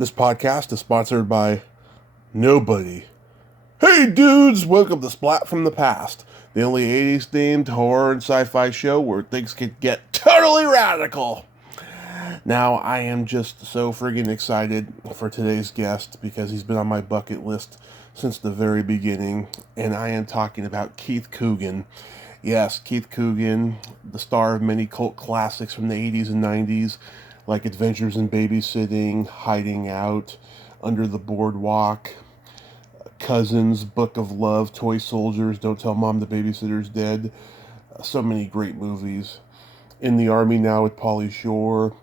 This podcast is sponsored by nobody. Hey dudes, welcome to Splat from the Past, the only 80s themed horror and sci-fi show where things can get totally radical. Now, I am just so friggin' excited for today's guest because he's been on my bucket list since the very beginning, and I am talking about Keith Coogan. Yes, Keith Coogan, the star of many cult classics from the 80s and 90s, like Adventures in Babysitting, Hiding Out, Under the Boardwalk, Cousins, Book of Love, Toy Soldiers, Don't Tell Mom the Babysitter's Dead. So many great movies. In the Army now with Pauly Shore.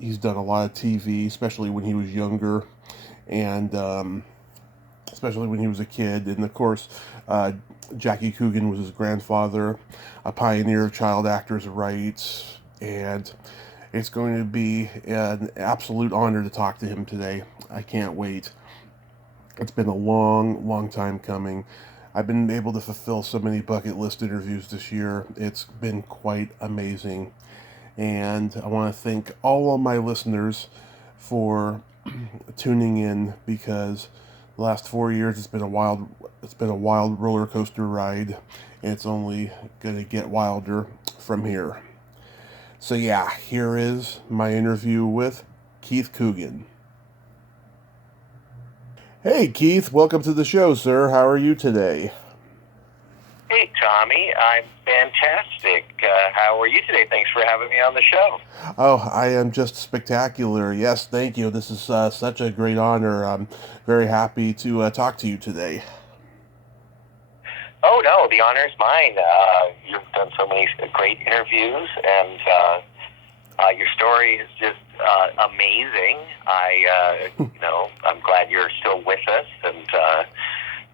He's done a lot of TV, especially when he was younger, and especially when he was a kid. And of course, Jackie Coogan was his grandfather, a pioneer of child actors' rights, and it's going to be an absolute honor to talk to him today. I can't wait. It's been a long, long time coming. I've been able to fulfill so many bucket list interviews this year. It's been quite amazing. And I want to thank all of my listeners for tuning in, because the last 4 years it's been a wild roller coaster ride, and it's only going to get wilder from here. So yeah, here is my interview with Keith Coogan. Hey Keith, welcome to the show, sir. How are you today? Hey Tommy, I'm fantastic. How are you today? Thanks for having me on the show. Oh, I am just spectacular. Yes, thank you. This is such a great honor. I'm very happy to talk to you today. Oh no, the honor is mine. You've done so many great interviews, and your story is just amazing. I'm glad you're still with us, and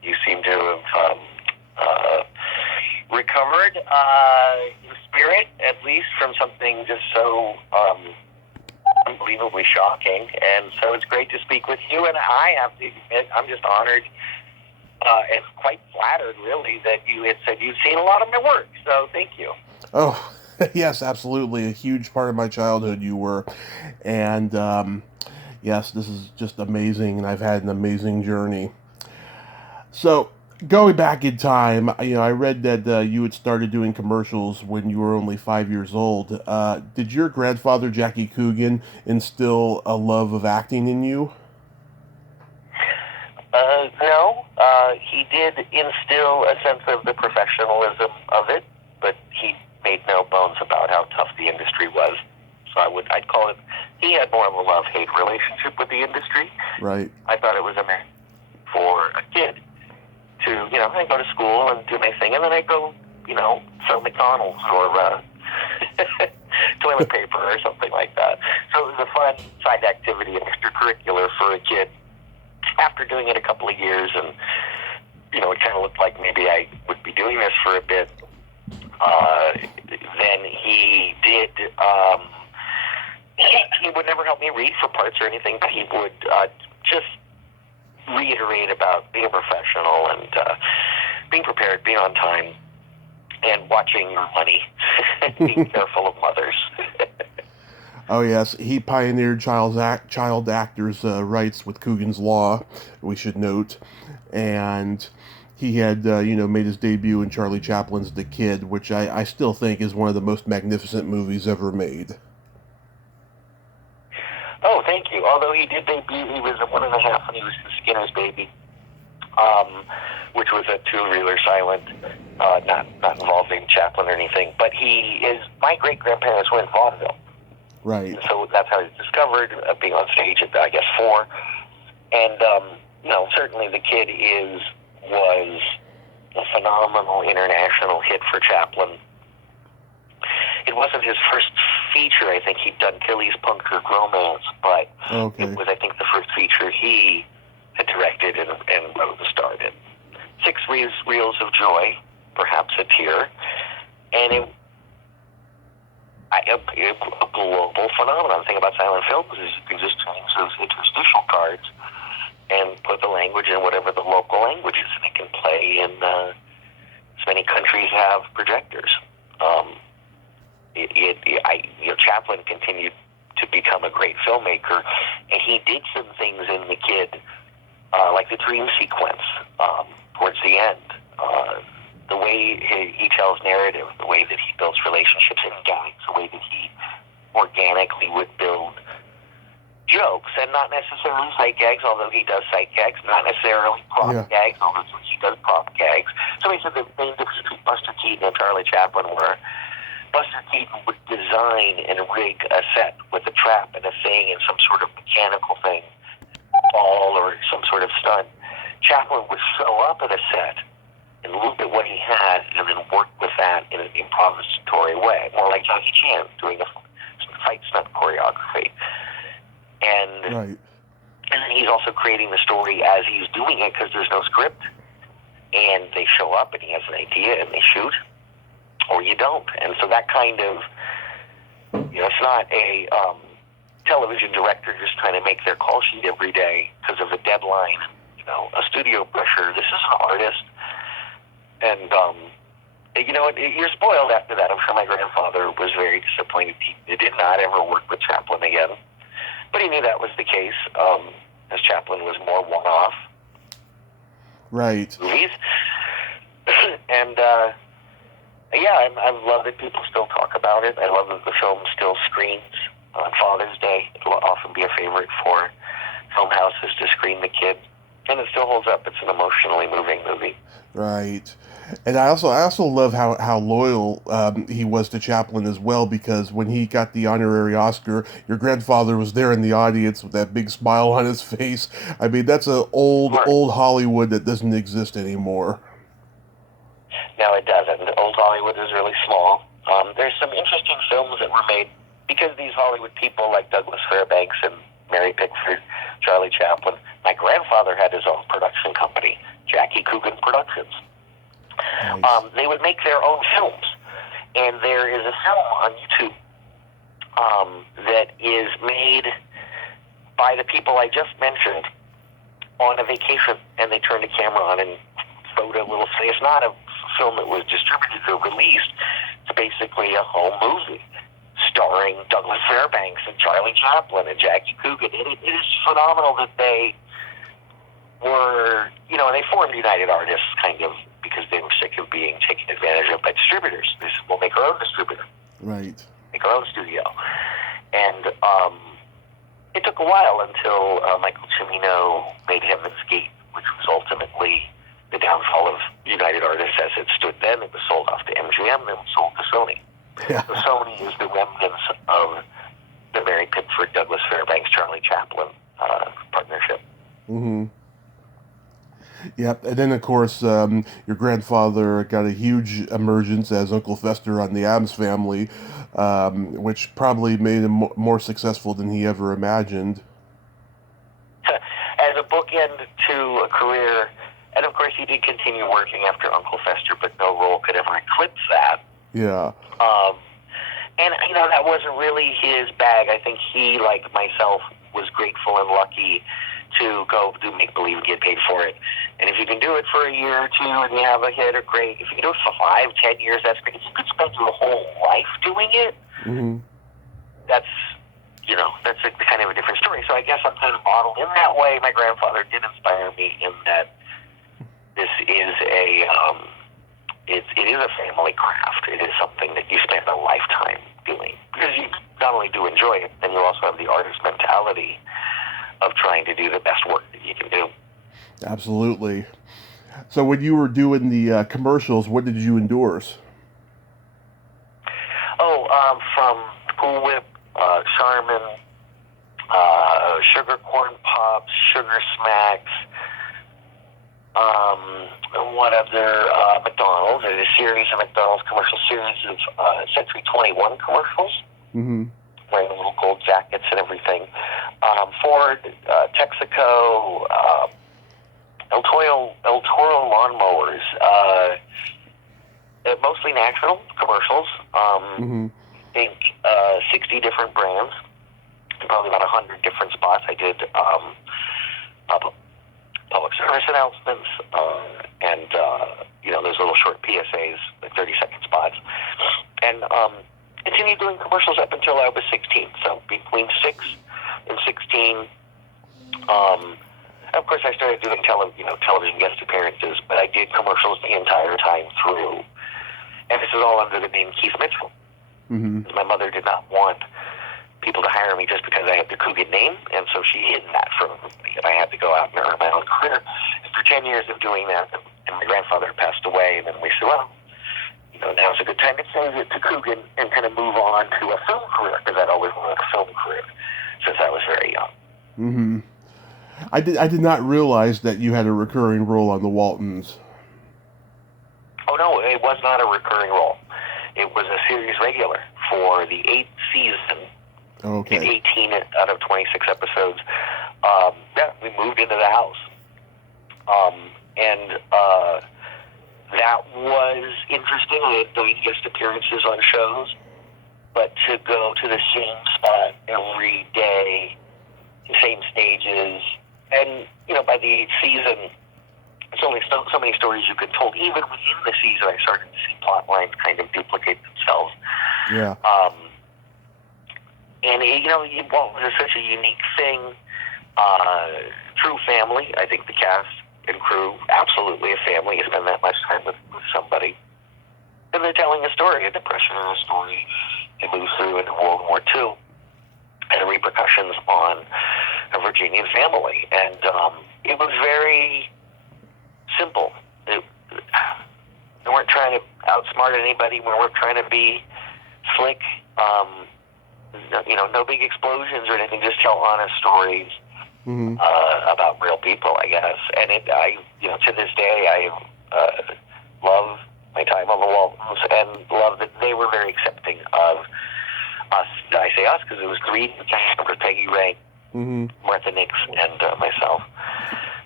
you seem to have recovered the spirit, at least, from something just so unbelievably shocking. And so it's great to speak with you, and I have to admit, I'm just honored and quite flattered, really, that you had said you've seen a lot of my work. So thank you. Oh, yes, absolutely. A huge part of my childhood you were. And yes, this is just amazing, and I've had an amazing journey. So, going back in time, I read that you had started doing commercials when you were only 5 years old. Did your grandfather, Jackie Coogan, instill a love of acting in you? No. He did instill a sense of the professionalism of it, but he made no bones about how tough the industry was. So I'd call it, he had more of a love-hate relationship with the industry. Right. I thought it was a man for a kid to, I'd go to school and do my thing, and then I'd go, sell McDonald's or toilet paper or something like that. So it was a fun side activity, an extracurricular for a kid. After doing it a couple of years, and, it kind of looked like maybe I would be doing this for a bit, then he did, he would never help me read for parts or anything, but he would just reiterate about being a professional and being prepared, being on time, and watching your money, being careful of mothers. Oh yes, he pioneered child actors' rights with Coogan's Law, we should note, and he had made his debut in Charlie Chaplin's The Kid, which I still think is one of the most magnificent movies ever made. Oh, thank you. Although he did debut, he was a 1.5 when he was in Skinner's Baby, which was a two-reeler silent, not involving Chaplin or anything. But my great-grandparents were in vaudeville. Right. So that's how he was discovered, being on stage at, I guess, 4. And, certainly The Kid was a phenomenal international hit for Chaplin. It wasn't his first feature. I think he'd done Tilly's Punkirk Romance, but Okay. It was, I think, the first feature he had directed and wrote and starred in. 6 Reels of Joy, perhaps a tear, and a global phenomenon. The thing about silent films is you can just change those interstitial cards and put the language in whatever the local language is, and it can play in as many countries have projectors. Chaplin continued to become a great filmmaker, And he did some things in The Kid, like the dream sequence towards the end. The way he tells narrative, the way that he builds relationships and gags, the way that he organically would build jokes, and not necessarily sight gags, although he does sight gags, not necessarily prop gags, although he does prop gags. So he said the main difference between Buster Keaton and Charlie Chaplin were Buster Keaton would design and rig a set with a trap and a thing and some sort of mechanical thing, ball or some sort of stunt. Chaplin would show up at a set and look at what he had and then work with that in an improvisatory way, more like Jackie Chan doing a fight stunt choreography. And then he's also creating the story as he's doing it because there's no script. And they show up and he has an idea and they shoot, or you don't. And so that kind of, it's not a television director just trying to make their call sheet every day because of a deadline, a studio pressure. This is an artist. And, you're spoiled after that. I'm sure my grandfather was very disappointed. He did not ever work with Chaplin again. But he knew that was the case, as Chaplin was more one-off movies. And, I love that people still talk about it. I love that the film still screens on Father's Day. It will often be a favorite for film houses to screen The Kid. And it still holds up. It's an emotionally moving movie. Right. And I also love how loyal he was to Chaplin as well, because when he got the honorary Oscar, your grandfather was there in the audience with that big smile on his face. I mean, that's an old Hollywood that doesn't exist anymore. No, it doesn't. Old Hollywood is really small. There's some interesting films that were made because these Hollywood people like Douglas Fairbanks and Mary Pickford, Charlie Chaplin. My grandfather had his own production company, Jackie Coogan Productions. Nice. They would make their own films. And there is a film on YouTube that is made by the people I just mentioned on a vacation, and they turned a camera on and wrote a little thing. It's not a film that was distributed or released. It's basically a home movie starring Douglas Fairbanks and Charlie Chaplin and Jackie Coogan. It is phenomenal that they were, they formed United Artists kind of because they were sick of being taken advantage of by distributors. They said, we'll make our own distributor. Right. Make our own studio. And it took a while until Michael Cimino made Heaven's Gate, which was ultimately the downfall of United Artists as it stood then. It was sold off to MGM, then it was sold to Sony. Yeah. So Sony is the remnants of the Mary Pickford, Douglas Fairbanks, Charlie Chaplin partnership. Mm-hmm. Yep, and then of course your grandfather got a huge emergence as Uncle Fester on the Addams Family, which probably made him more successful than he ever imagined. As a bookend to a career, and of course he did continue working after Uncle Fester, but no role could ever eclipse that. Yeah. And that wasn't really his bag. I think he, like myself, was grateful and lucky to go do make-believe and get paid for it. And if you can do it for a year or two and you have a hit, or great. If you can do it for 5-10 years, that's great. If you could spend your whole life doing it, that's a kind of a different story. So I guess I'm kind of modeled in that way. My grandfather did inspire me in that this is it is a family craft. It is something that you spend a lifetime doing. Because you not only do enjoy it, then you also have the artist mentality of trying to do the best work that you can do. Absolutely. So when you were doing the commercials, what did you endorse? From Cool Whip, Charmin, Sugar Corn Pops, Sugar Smacks, what other, McDonald's. There's a series of McDonald's commercial series of Century 21 commercials. Mm-hmm. Wearing the little gold jackets and everything. Ford, Texaco, El Toro lawnmowers, mostly national commercials. I think 60 different brands, probably about 100 different spots. I did public service announcements, and those little short PSAs, like 30-second spots, and continued doing commercials up until I was 16. So between 6 and 16, Of course, I started doing television guest appearances, but I did commercials the entire time through. And this is all under the name Keith Mitchell. Mm-hmm. My mother did not want people to hire me just because I had the Coogan name, and so she hid that from me, and I had to go out and earn my own career. After 10 years of doing that, and my grandfather passed away, and then we said, well, now's a good time to change it to Coogan and kind of move on to a film career, because I'd always wanted a film career since I was very young. Mm-hmm. I did not realize that you had a recurring role on the Waltons. Oh, no, it was not a recurring role. It was a series regular for the 8th season. Okay. 18 out of 26 episodes. We moved into the house. And that was interesting. I had doing guest appearances on shows, but to go to the same spot every day, the same stages, and, by the 8th season, there's only so many stories you could tell. Even within the season, I started to see plot lines kind of duplicate themselves. Yeah. And, it was such a unique thing. True family. I think the cast and crew, absolutely a family. You spend that much time with somebody. And they're telling a story, a Depression-era story. They move through into World War II and the repercussions on a Virginian family. And it was very simple. We weren't trying to outsmart anybody. We weren't trying to be slick. No big explosions or anything. Just tell honest stories about real people, I guess. And to this day, I love my time on the Waltons and love that they were very accepting of us. I say us because it was 3 cast members: Peggy Ray, Martha Nix, and myself.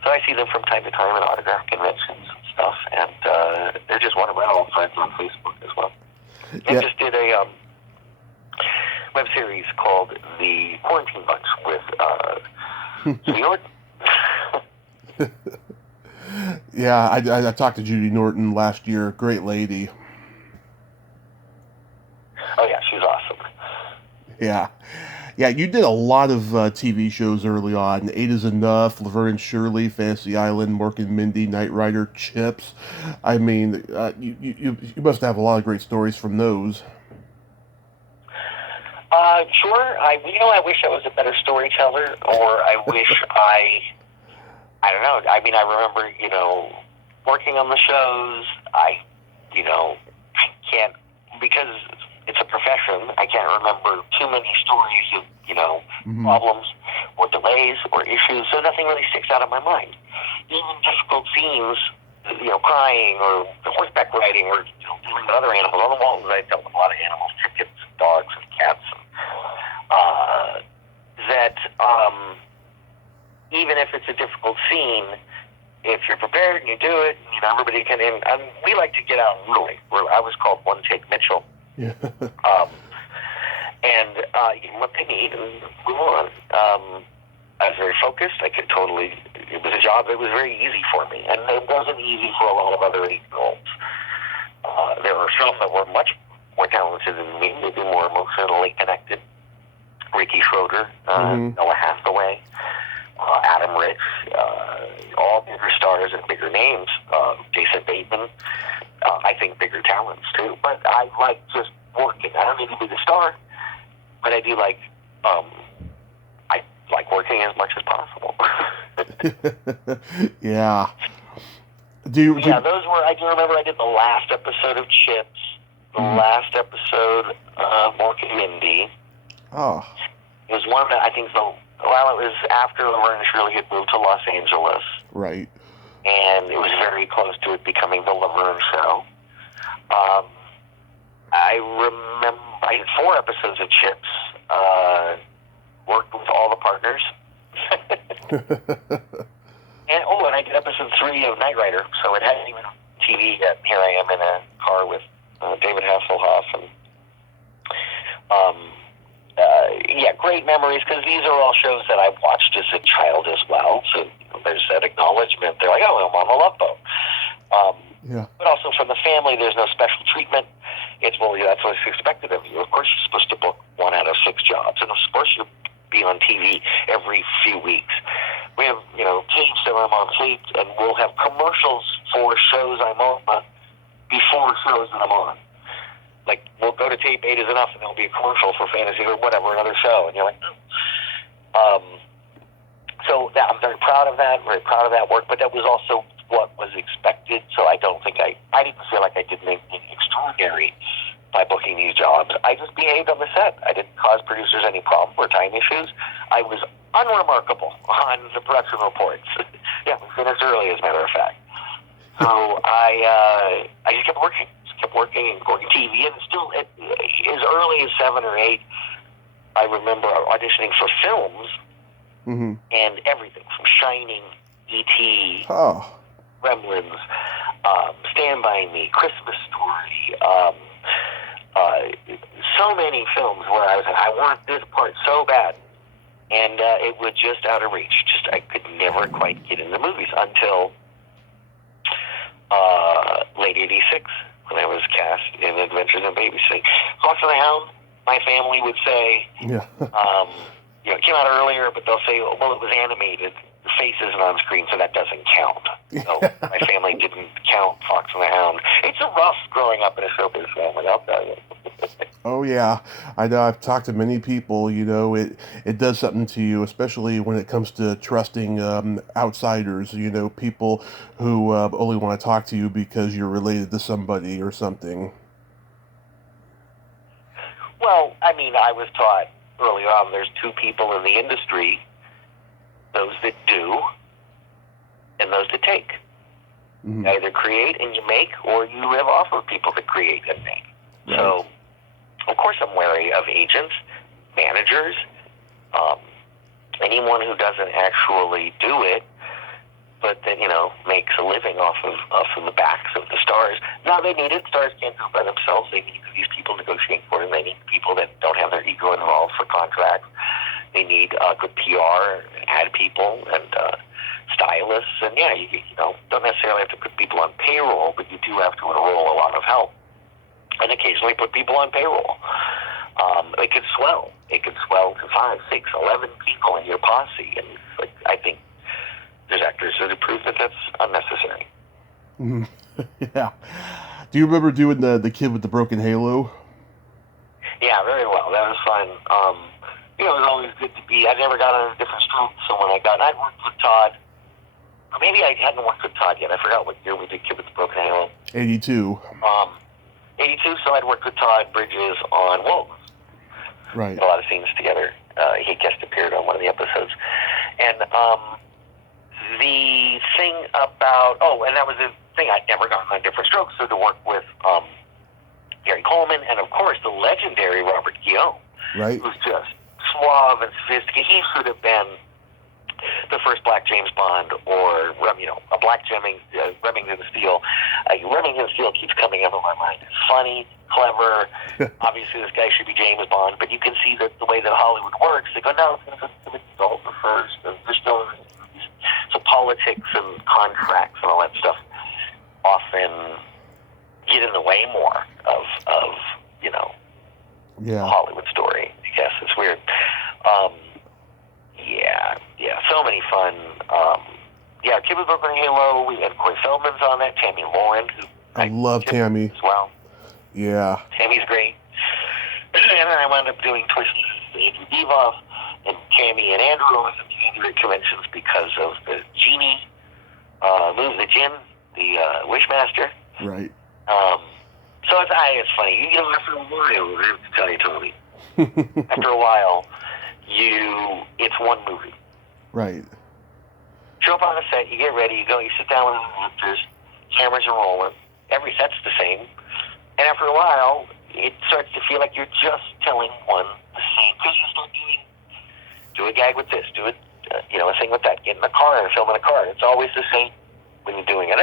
So I see them from time to time at autograph conventions and stuff, and they're just one of my old friends on Facebook as well. They just did a web series called The Quarantine Bunch with Judy Norton. Yeah, I talked to Judy Norton last year. Great lady. Oh, yeah, she's awesome. Yeah. Yeah, you did a lot of TV shows early on. 8 is Enough, Laverne and Shirley, Fantasy Island, Mork and Mindy, Knight Rider, Chips. I mean, you must have a lot of great stories from those. Sure. I wish I was a better storyteller, or I wish I don't know. I mean, I remember, working on the shows. I can't, because it's a profession, I can't remember too many stories of, problems or delays or issues, so nothing really sticks out of my mind. Even difficult scenes, crying or horseback riding or dealing with other animals. On the Waltons, I dealt with a lot of animals, chickens, dogs, and cats. Even if it's a difficult scene, if you're prepared and you do it, everybody can. We like to get out early. I was called One Take Mitchell. Yeah. What they need and move on. I was very focused. It was a job that was very easy for me, and it wasn't easy for a lot of other 8-year-olds. There were some that were much more talented than me, maybe more emotionally connected. Ricky Schroeder, Noah Hathaway, Adam Rich, all bigger stars and bigger names. Jason Bateman, I think bigger talents too. But I like just working. I don't need to be the star, but I do like I like working as much as possible. Yeah. I do remember I did the last episode of Chips, the last episode of Mork and Mindy. Oh. It was one that I think, it was after Laverne and Shirley had moved to Los Angeles. Right. And it was very close to it becoming the Laverne show. I remember I did 4 episodes of Chips, worked with all the partners. And I did episode 3 of Knight Rider, so it hadn't even TV yet. Here I am in a car with David Hasselhoff and great memories, because these are all shows that I watched as a child as well. So there's that acknowledgement. They're like, oh, I'm on the Love Boat. But also from the family, there's no special treatment. It's, that's what's expected of you. Of course, you're supposed to book 1 out of 6 jobs, and of course, you'll be on TV every few weeks. I'm on fleet, and we'll have commercials for shows I'm on before shows that I'm on. Like, we'll go to tape 8 is enough, and there'll be a commercial for fantasy or whatever, another show, and you're like, so that, I'm very proud of that, work, but that was also what was expected, so I don't think I didn't feel like I did anything extraordinary by booking these jobs. I just behaved on the set. I didn't cause producers any problem or time issues. I was unremarkable on the production reports. Yeah, we finished early, as a matter of fact. So I just kept working and going to TV, and still, as early as 7 or 8, I remember auditioning for films, and everything from Shining, E.T., Gremlins, Stand By Me, Christmas Story, so many films where I was like, I want this part so bad, and it was just out of reach. I could never quite get in the movies until late '86, when I was cast in Adventures in Babysitting. Fox and the Hound, my family would say, it came out earlier, but they'll say, well, it was animated. The face isn't on screen, so that doesn't count. So my family didn't count Fox and the Hound. It's a rough growing up in a showbiz family, I'll tell you. Oh, yeah. I know. I've talked to many people, it does something to you, especially when it comes to trusting outsiders, people who only want to talk to you because you're related to somebody or something. Well, I mean, I was taught early on there's two people in the industry, those that do and those that take. You either create and you make, or you live off of people that create and make. Right. So, of course, I'm wary of agents, managers, anyone who doesn't actually do it, but that, makes a living off of the backs of the stars. Now, they need it. Stars can't do it by themselves. They need these people negotiating for them. They need people that don't have their ego involved for contracts. They need good PR and ad people and stylists. And, you don't necessarily have to put people on payroll, but you do have to enroll a lot of help. And occasionally put people on payroll. It could swell. It could swell to 5, 6, 11 people in your posse. And I think there's actors that have proved that that's unnecessary. Yeah. Do you remember doing the kid with the broken halo? Yeah, very well. That was fun. It was always good to be. I never got on a different stroke, so when I'd worked with Todd. Or maybe I hadn't worked with Todd yet. I forgot what year we did Kid with the Broken Halo. 82. 82, so I'd worked with Todd Bridges on Waltons. Right. A lot of scenes together. He guest appeared on one of the episodes. And the thing about, and that was the thing, I'd never gotten on different strokes, so to work with Gary Coleman and, of course, the legendary Robert Guillaume. Right. Who's just suave and sophisticated. He should have been the first Black James Bond, or a Black Remington Steele. Remington Steele keeps coming up in my mind. It's funny, clever. Obviously, this guy should be James Bond, but you can see that the way that Hollywood works, they go, no, it's going to be Dalton first, and they're still in these. So politics and contracts and all that stuff often get in the way more of the Hollywood story. I guess it's weird. So many fun. Kid with Broken Halo. We had Corey Feldman's on that. Tammy Lauren. I love Tammy as well. Yeah. Tammy's great. And then I wound up doing Twisted with Andrew Devoff and Tammy and Andrew at some conventions because of the Genie move, the Jinn, the Wishmaster. Right. So it's funny. After a while, I have to tell you, Tony. After a while, it's one movie. Right. Show up on the set, you get ready, you go, you sit down with the actors, cameras are rolling, every set's the same, and after a while, it starts to feel like you're just telling one the same, because you start do a gag with this, do a thing with that, get in the car and film in a car. It's always the same when you're doing it.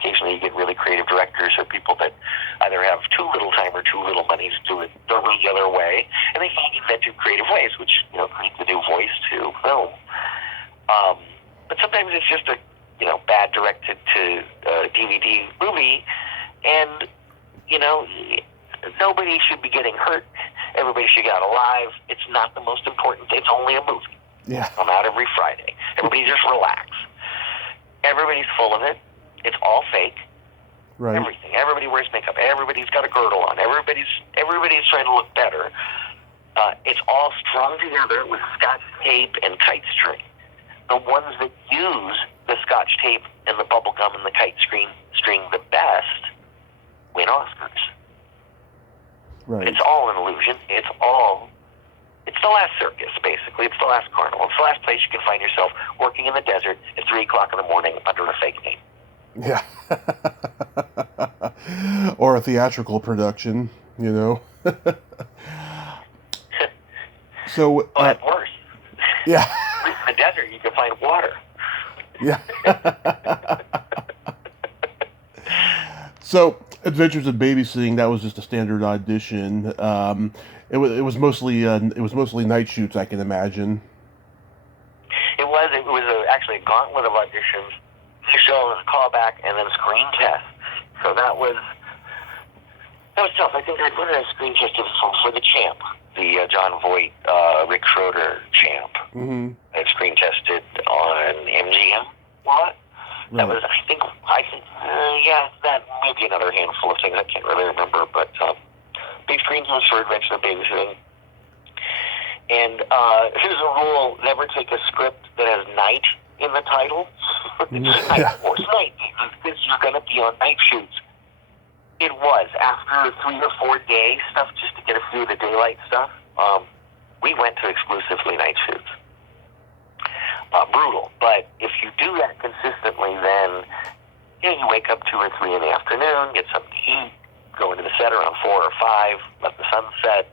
Occasionally you get really creative directors or people that either have too little time or too little money to do it the regular way, and they find inventive creative ways, which create the new voice to film. But sometimes it's just a bad directed to DVD movie, and nobody should be getting hurt. Everybody should get out alive. It's not the most important thing. It's only a movie. Yeah. I'm out every Friday. Everybody just relax. Everybody's full of it. It's all fake. Right. Everything. Everybody wears makeup. Everybody's got a girdle on. Everybody's trying to look better. It's all strung together with Scotch tape and kite string. The ones that use the Scotch tape and the bubble gum and the kite string the best win Oscars. Right. It's all an illusion. It's the last circus, basically. It's the last carnival. It's the last place you can find yourself working in the desert at 3 o'clock in the morning under a fake name. Yeah. Or a theatrical production, you know. So. But worse. Yeah. In the desert, you can find water. Yeah. So, Adventures in Babysitting, that was just a standard audition. It was mostly night shoots, I can imagine. It was actually a gauntlet of auditions, show, a callback, and then a screen test. So that was tough. I think I did a screen test for the Champ, the John Voight, Rick Schroeder Champ. Mm-hmm. I screen tested on MGM a lot. Right. That was, I think, that maybe another handful of things. I can't really remember, but big screen test for Adventure of Babysitting. And here's a rule: never take a script that has night in the title. Night Force, night, because you're going to be on night shoots. It was after 3 or 4 day stuff, just to get a few of the daylight stuff. We went to exclusively night shoots. Brutal, but if you do that consistently, then you wake up 2 or 3 in the afternoon, get something to eat, go into the set around 4 or 5, let the sun set,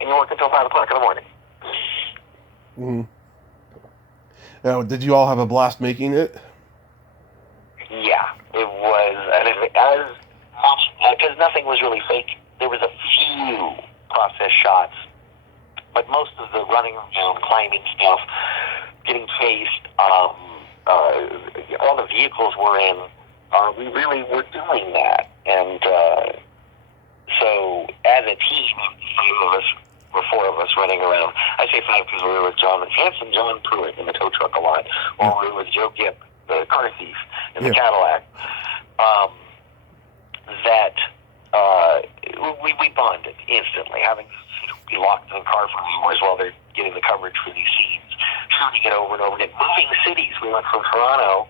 and you work until 5 o'clock in the morning. Mm-hmm. Now, did you all have a blast making it? Yeah, it was, and as much, because nothing was really fake. There was a few process shots, but most of the running around, climbing stuff, getting chased, all the vehicles we're in, we really were doing that. And so as a team, 4 of us running around. I say 5 because we were with handsome John Pruitt in the tow truck a lot, or we were with Joe Gipp, the car thief, in the Cadillac. We bonded instantly, having to be locked in the car for hours while they're getting the coverage for these scenes, shooting it over and over again. Moving cities. We went from Toronto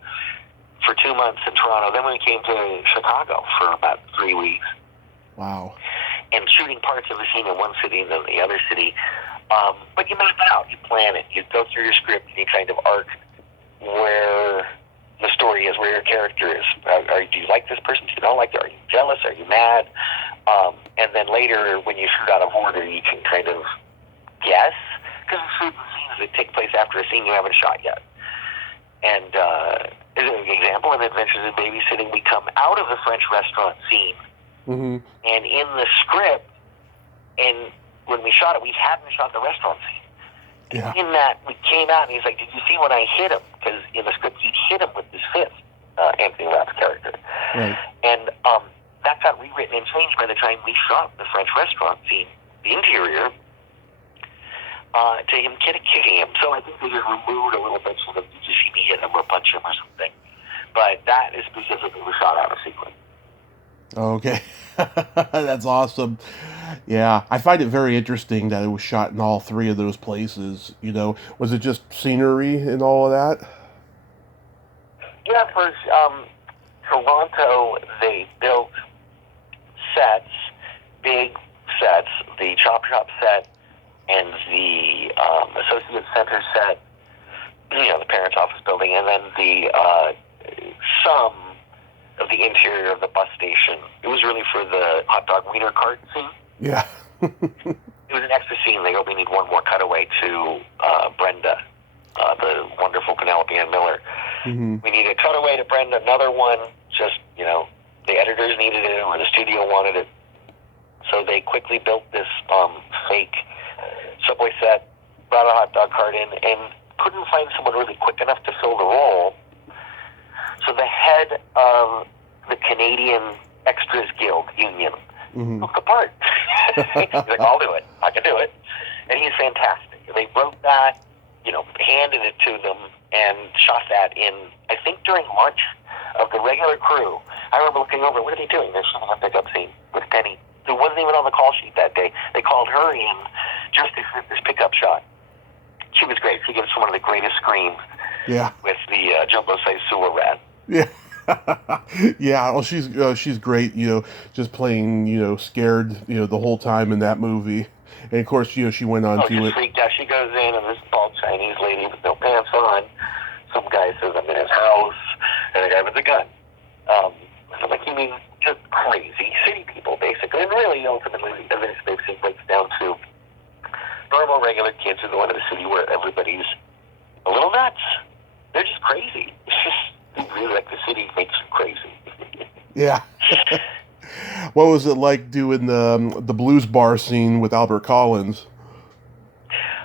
for 2 months in Toronto. Then we came to Chicago for about 3 weeks. Wow. And shooting parts of the scene in one city and then the other city. But you map it out. You plan it. You go through your script and you kind of arc where the story is, where your character is. Do you like this person? Do you not like it? Are you jealous? Are you mad? And then later, when you shoot out of order, you can kind of guess. Because it's certain scenes that take place after a scene you haven't shot yet. And as an example, in Adventures in Babysitting, we come out of the French restaurant scene. Mm-hmm. And in the script, and when we shot it, we hadn't shot the restaurant scene. Yeah. In that, we came out and he's like, "Did you see when I hit him?" Because in the script, he'd hit him with his fist, Anthony Rapp's character. Right. And that got rewritten and changed by the time we shot the French restaurant scene, the interior, to him kicking him. So I think they just removed a little bit so that you just see me hit him or punch him or something. But that is specifically we shot out of sequence. Okay. That's awesome. Yeah, I find it very interesting that it was shot in all 3 of those places. You know, was it just scenery and all of that? Yeah, for Toronto, they built sets, big sets, the Chop Shop set and the Associate Center set, the parents' office building, and then the some of the interior of the bus station. It was really for the hot dog wiener cart scene. Yeah. It was an extra scene. They go, we need one more cutaway to Brenda, the wonderful Penelope Ann Miller. Mm-hmm. We need a cutaway to Brenda, another one, just, the editors needed it or the studio wanted it. So they quickly built this fake subway set, brought a hot dog cart in, and couldn't find someone really quick enough to fill the role. So the head of the Canadian Extras Guild Union took the part. He's like, I'll do it. I can do it. And he's fantastic. They wrote that, handed it to them, and shot that in, I think during lunch of the regular crew, I remember looking over, what are they doing? They're shooting a pickup scene with Penny, who wasn't even on the call sheet that day. They called her in just to shoot this pickup shot. She was great. She gives one of the greatest screams. Yeah. With the jumbo-sized sewer rat. Yeah. Yeah, well, she's great, just playing, scared, the whole time in that movie. And of course, she went on to she's it. Freaked out. She goes in, and this bald Chinese lady with no pants on. Some guy says, I'm in his house, and a guy with a gun. I'm like, you mean just crazy city people, basically. And really, ultimately, evidence basically breaks down to normal, regular kids who go into the city where everybody's a little nuts. They're just crazy. It's just really like the city makes them crazy. Yeah. What was it like doing the blues bar scene with Albert Collins?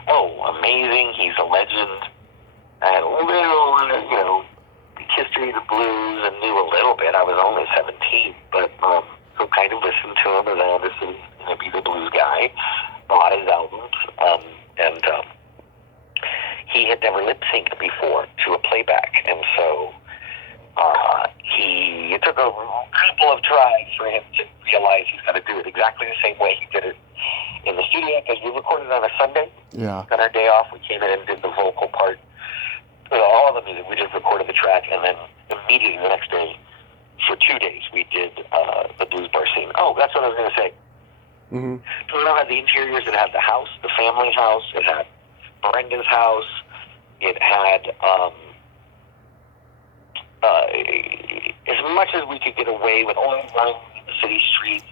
Oh, amazing. He's a legend. I had a little, history of the blues and knew a little bit. I was only 17, but so kind of listened to him, and I understood he's going to be the blues guy. Bought his albums, and he had never lip-synced before to a playback, and so it took a couple of tries for him to realize he's got to do it exactly the same way he did it in the studio, because we recorded on a Sunday. Yeah. On our day off, we came in and did the vocal part. All of the music, we just recorded the track, and then immediately the next day, for 2 days, we did the blues bar scene. Oh, that's what I was going to say. Mm-hmm. So it had the interiors. It had the house, the family house. It had Brenda's house. It had as much as we could get away with only running the city street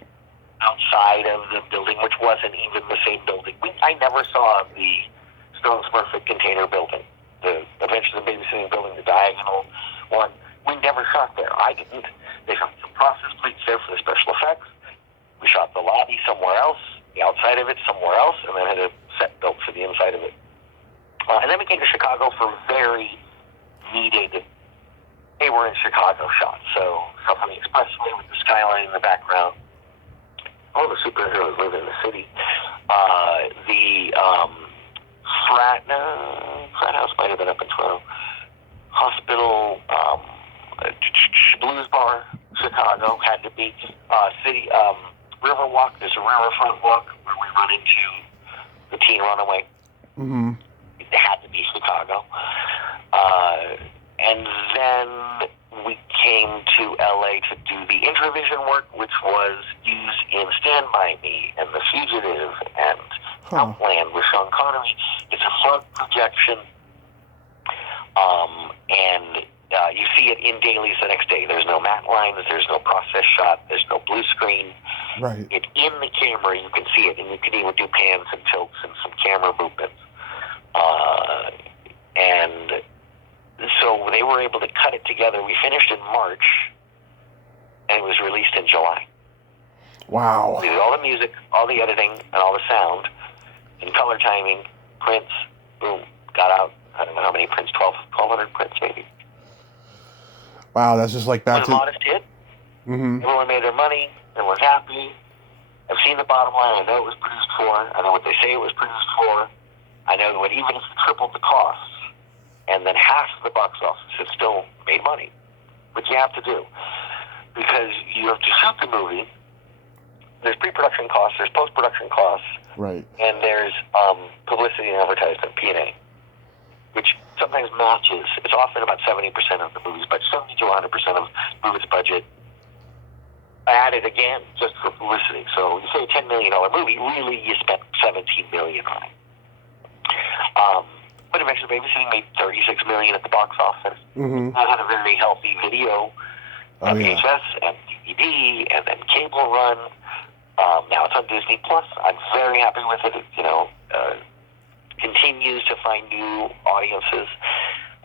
outside of the building, which wasn't even the same building. I never saw the Stone Smurfit container building, the Adventures in Babysitting building, the diagonal one. We never shot there. I didn't. They shot some process plates there for the special effects. We shot the lobby somewhere else, the outside of it somewhere else, and then had a set built for the inside of it. And then we came to Chicago for very needed, hey, we're in Chicago shots. So stuff on the expressway with the skyline in the background. All the superheroes live in the city. The frat house might have been up in Toronto. Hospital, blues bar, Chicago, had to be. City, Riverwalk, there's a riverfront walk where we run into the teen runaway. Mm-hmm. It had to be Chicago. And then we came to LA to do the Intravision work, which was used in Stand By Me and The Fugitive and Outland with Sean Connery. It's a front projection, and you see it in dailies the next day. There's no matte lines, there's no process shot, there's no blue screen. Right. It's in the camera, you can see it, and you can even do pans and tilts and some camera movements. And so they were able to cut it together. We finished in March, and it was released in July. Wow. We did all the music, all the editing, and all the sound, and color timing, prints, boom, got out. I don't know how many prints, 1,200 prints maybe. Wow, that's just like back It was to... a modest hit. Mm-hmm. Everyone made their money, and was happy. I've seen the bottom line. I know it was produced for. I know what they say it was produced for. I know that even if it tripled the costs, and then half the box office, it still made money. Which you have to do. Because you have to shoot the movie. There's pre-production costs, there's post-production costs. Right. And there's publicity and advertisement, P&A. Which sometimes matches. It's often about 70% of the movie's budget, 70 to 100% of the movie's budget added again just for publicity. So you say a $10 million movie, really you spent $17 million on it. But eventually Babysitting made $36 million at the box office. Mm-hmm. That had a very healthy video, VHS and DVD, and then cable run. Now it's on Disney Plus. I'm very happy with it. It continues to find new audiences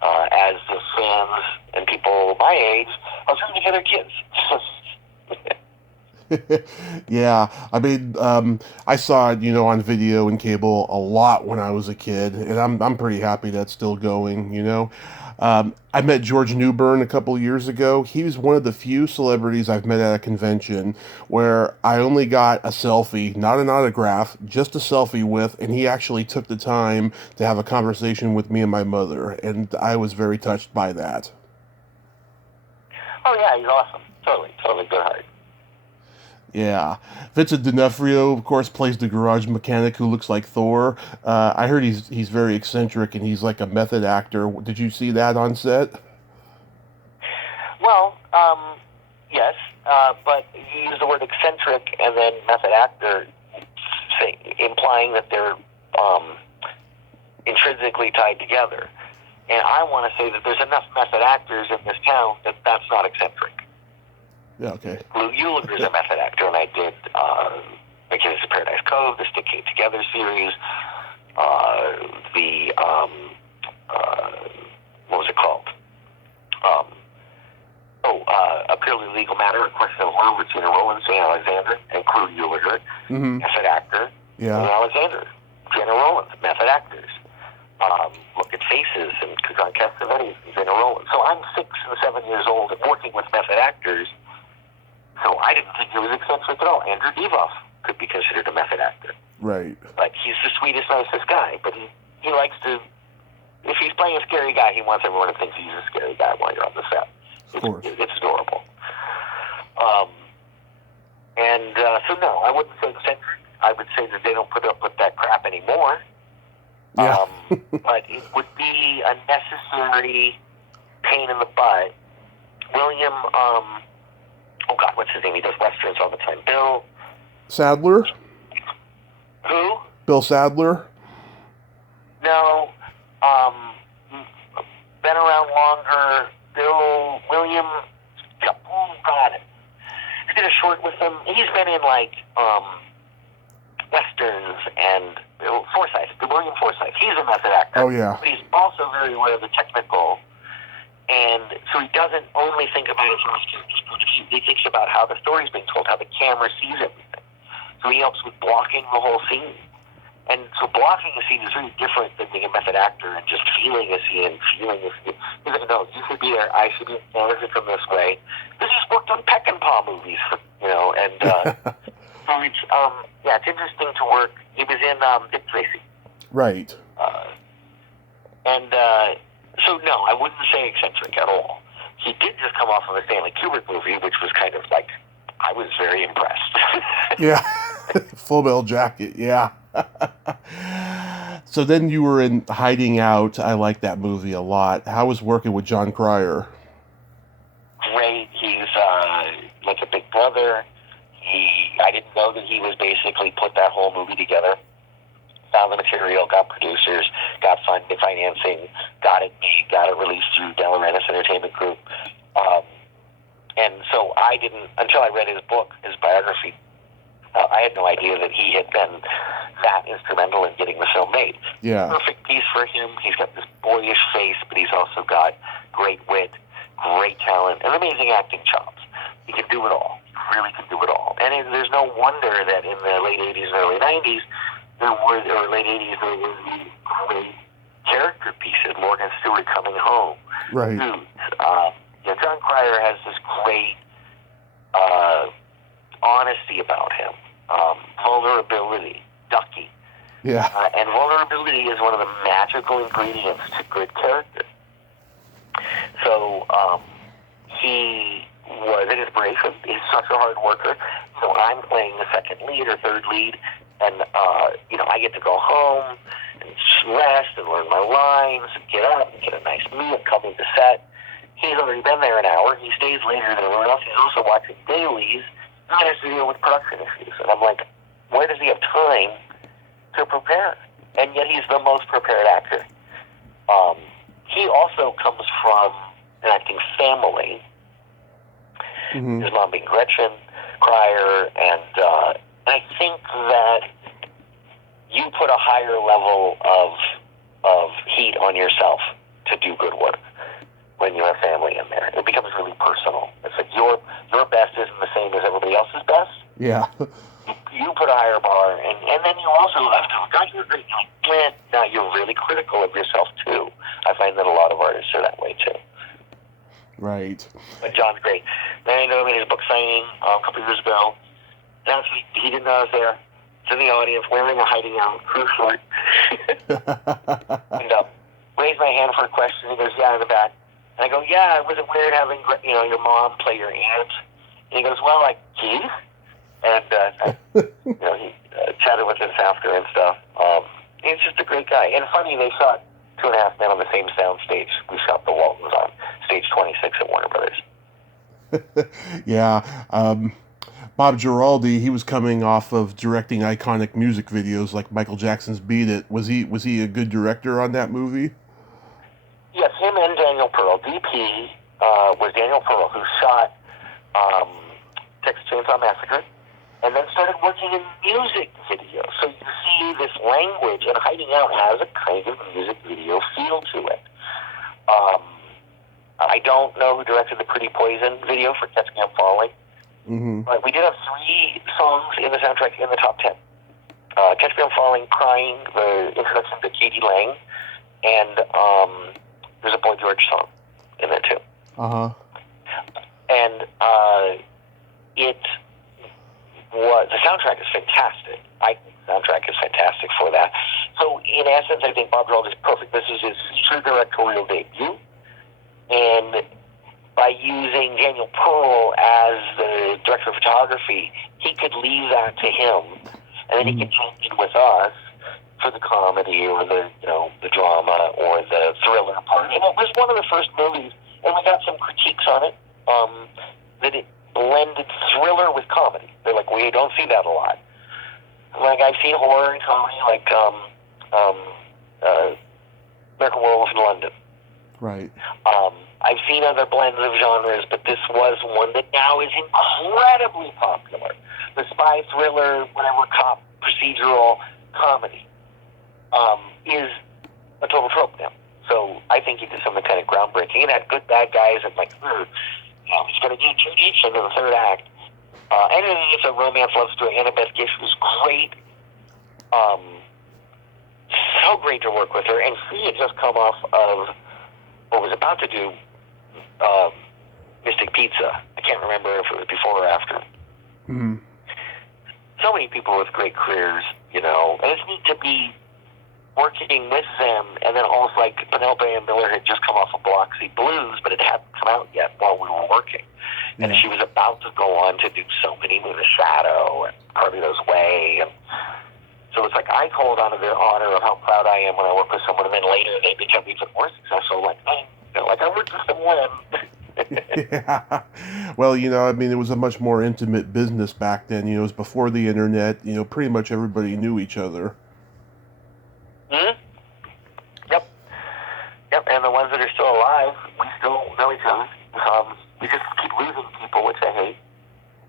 as the fans and people my age are trying to get their kids. Yeah, I mean, I saw it, on video and cable a lot when I was a kid, and I'm pretty happy that's still going. I met George Newbern a couple years ago. He was one of the few celebrities I've met at a convention where I only got a selfie, not an autograph, just a selfie with, and he actually took the time to have a conversation with me and my mother, and I was very touched by that. Oh, yeah, he's awesome. Totally good heart. Yeah. Vincent D'Onofrio, of course, plays the garage mechanic who looks like Thor. I heard he's very eccentric and he's like a method actor. Did you see that on set? Well, yes, but you use the word eccentric and then method actor, implying that they're intrinsically tied together. And I want to say that there's enough method actors in this town that that's not eccentric. Yeah, okay. Lou Euliger's a method actor, and I did Vacations to Paradise Cove, the Sticking Together series, what was it called? A Purely Legal Matter, A Question of Law with Gina Rowlands, Jane Alexander, and Lou Euliger, method actor. Yeah. Jane Alexander, Gina Rowlands, method actors. Look at Faces and John Cassavetes and Gina Rowlands. So I'm 6 and 7 years old and working with method actors. So I didn't think he was eccentric at all. Andrew Divoff could be considered a method actor. Right. Like, he's the sweetest, nicest guy. But he likes to, if he's playing a scary guy, he wants everyone to think he's a scary guy while you're on the set. Of course. It's adorable. So no, I wouldn't say eccentric. I would say that they don't put up with that crap anymore. Yeah. But it would be a necessary pain in the butt. William, what's his name? He does westerns all the time. Bill Sadler? Who? Bill Sadler? No. Been around longer. William. Oh, God. I did a short with him. He's been in, like, westerns and William Forsythe. He's a method actor. Oh, yeah. But he's also very aware of the technical. And so he doesn't only think about it from his character's point of view. He thinks about how the story's being told, how the camera sees everything. So he helps with blocking the whole scene. And so blocking a scene is very different than being a method actor and just feeling a scene and feeling a scene. He's like, no, you should be there. I should be managing from this way. This is worked on Peck and Paw movies, and so it's interesting to work. He was in Dick Tracy. Right. So no, I wouldn't say eccentric at all. He did just come off of a Stanley Kubrick movie, which was kind of like, I was very impressed. Yeah. Full Metal Jacket, yeah. So then you were in Hiding Out. I like that movie a lot. How was working with John Cryer? Great. He's like a big brother. I didn't know that he was basically put that whole movie together. Found the material, got producers, got financing, got it made, got it released through De Laurentiis Entertainment Group. And so I didn't, until I read his book, his biography, I had no idea that he had been that instrumental in getting the film made. Yeah. Perfect piece for him. He's got this boyish face, but he's also got great wit, great talent, and amazing acting chops. He can do it all. He really can do it all. And there's no wonder that in the late 80s and early 90s, late 80s, there were these great character pieces. Morgan Stewart Coming Home. Right. John Cryer has this great honesty about him. Vulnerability. Ducky. Yeah. And vulnerability is one of the magical ingredients to good character. So he was an inspiration. He's such a hard worker. So I'm playing the second lead or third lead, and I get to go home and rest and learn my lines and get up and get a nice meal, come into set. He's already been there an hour. He stays later than everyone else. He's also watching dailies and has to deal with production issues. And I'm like, where does he have time to prepare? And yet he's the most prepared actor. He also comes from an acting family. Mm-hmm. His mom being Gretchen Cryer, and I think that you put a higher level of heat on yourself to do good work when you have family in there. It becomes really personal. It's like your best isn't the same as everybody else's best. Yeah. You put a higher bar, and then you also, after, God, you're great. You're like, now you're really critical of yourself, too. I find that a lot of artists are that way, too. Right. But John's great. Then I know him in his book signing a couple years ago. He didn't know I was there. He's in the audience wearing a Hiding Out crew short. And raised my hand for a question. He goes, yeah, in the back. And I go, yeah, was it weird having, your mom play your aunt? And he goes, well, like, Keith? And he chatted with us after and stuff. He's just a great guy. And funny, they shot Two and a Half Men on the same sound stage. We shot the Waltons on stage 26 at Warner Brothers. Yeah. Bob Giraldi, he was coming off of directing iconic music videos like Michael Jackson's Beat It. Was he a good director on that movie? Yes, him and Daniel Pearl. DP was Daniel Pearl, who shot Texas Chainsaw Massacre, and then started working in music videos. So you see this language, and Hiding Out has a kind of music video feel to it. I don't know who directed the Pretty Poison video for Catch Me I'm Falling, but we did have 3 songs in the soundtrack in the top 10. Catch Me I'm Falling, Crying, the introduction to Katie Lang, and there's a Boy George song in there too. And the soundtrack is fantastic. I think the soundtrack is fantastic for that. So, in essence, I think Bob Giraldi is perfect. This is his feature directorial debut. And by using Daniel Pearl as the director of photography, he could leave that to him. And then he could jump in with us for the comedy or the drama or the thriller part. And it was one of the first movies, and we got some critiques on it, that it blended thriller with comedy. They're like, we don't see that a lot. Like, I've seen horror and comedy, like American Werewolf in London. Right. I've seen other blends of genres, but this was one that now is incredibly popular. The spy thriller, whatever, cop, procedural comedy is a total trope now. So I think he did something kind of groundbreaking. It had good bad guys and like, he's going to do 2 each into the third act. And it's a romance love story. Annabeth Gish was great. So great to work with her. And she had just come off of, or was about to do, Mystic Pizza. I can't remember if it was before or after. So many people with great careers, and it's neat to be working with them, and then also like Penelope and Miller had just come off of Biloxi Blues, but it hadn't come out yet while we were working. And she was about to go on to do so many movies, Shadow and Carlito's Way. And so it's like I hold on to the honor of how proud I am when I work with someone, and then later they become even more successful. Like, I worked with them when. Yeah. Well, it was a much more intimate business back then. It was before the internet. Pretty much everybody knew each other. Yep, and the ones that are still alive, we still know each other. We just keep losing people, which I hate.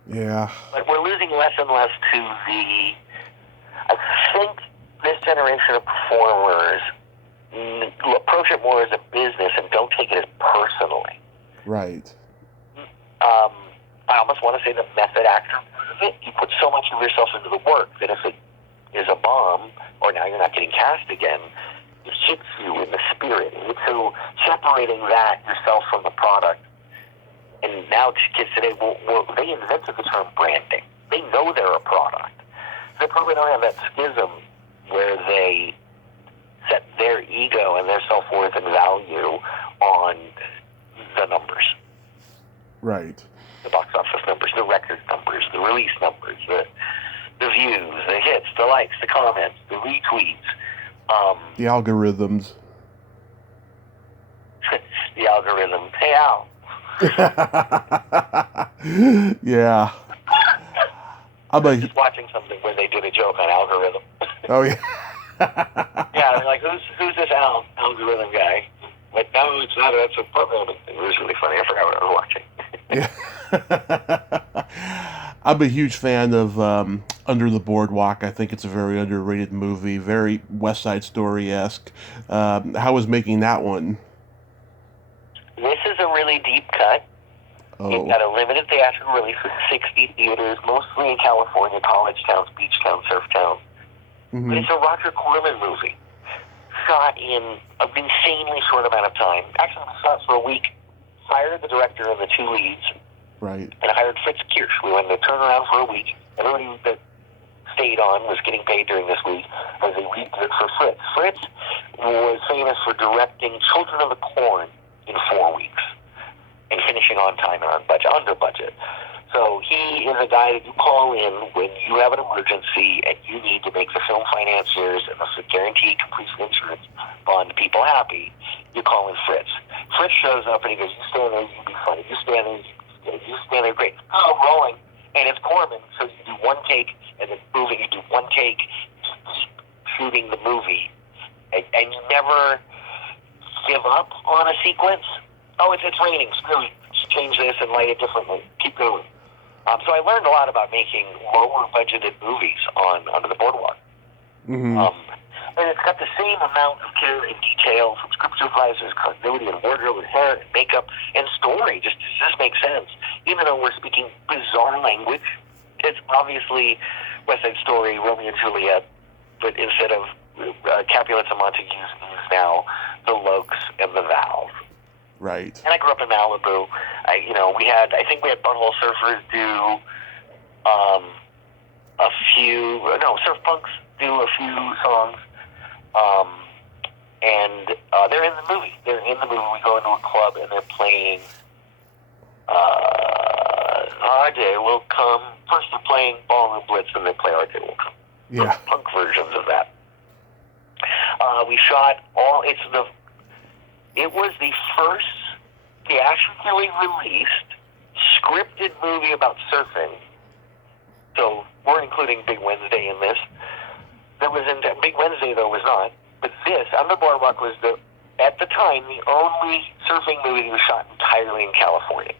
Yeah. But we're losing less and less to I think this generation of performers approach it more as a business and don't take it as personally. Right. I almost want to say the method actor part of it. You put so much of yourself into the work that if it is a bomb, or now you're not getting cast again, it hits you in the spirit. And so separating that yourself from the product. And now kids today, they invented the term branding. They know they're a product. They probably don't have that schism where they set their ego and their self-worth and value on the numbers. Right. The box office numbers, the record numbers, the release numbers, the views, the hits, the likes, the comments, the retweets. The algorithms. The algorithm. Hey, Al. Yeah. I'm just watching something where they did a joke on algorithm. Oh, yeah. Yeah, they're like, who's this algorithm guy? Like, no, it's not. That's a program. It was really funny. I forgot what I was watching. Yeah. I'm a huge fan of Under the Boardwalk. I think it's a very underrated movie, very West Side Story-esque. How was making that one? This is a really deep cut. Oh. It got a limited theatrical release with 60 theaters, mostly in California, college towns, beach towns, surf towns. But it's a Roger Corman movie, shot in an insanely short amount of time. Actually, we shot for a week, hired the director and the 2 leads, right, and hired Fritz Kirsch. We went to turnaround for a week. Everybody that stayed on was getting paid during this week as they redid it for Fritz. Fritz was famous for directing Children of the Corn in 4 weeks. on time and on budget, under budget. So he is a guy that you call in when you have an emergency and you need to make the film financiers and the guaranteed completion insurance bond people happy. You call in Fritz. Fritz shows up and he goes, you stand there, you be funny. You stand there, you stand there, great. Oh, rolling. And it's Corman, so you do one take, and then moving, you do one take, shooting the movie. And you never give up on a sequence. Oh, it's raining. Screw it. Just change this and light it differently. Keep going. So I learned a lot about making lower budgeted movies under the Boardwalk. Mm-hmm. And it's got the same amount of care and detail from script supervisors, continuity and wardrobe and hair and makeup and story. Does this make sense? Even though we're speaking bizarre language, it's obviously West Side Story, Romeo and Juliet, but instead of Capulets and Montagues, use now the Lokes and the Vals. Right. And I grew up in Malibu. I think we had Butthole Surfers do Surf Punks do a few songs. And they're in the movie. We go into a club and they're playing Our Day Will Come. First they're playing Ballroom Blitz and they play Our Day Will Come. Yeah. Punk versions of that. We shot it was the first theatrically released scripted movie about surfing. So we're including Big Wednesday in this. Big Wednesday, though, was not. But this, On the Boardwalk, was at the time, the only surfing movie that was shot entirely in California.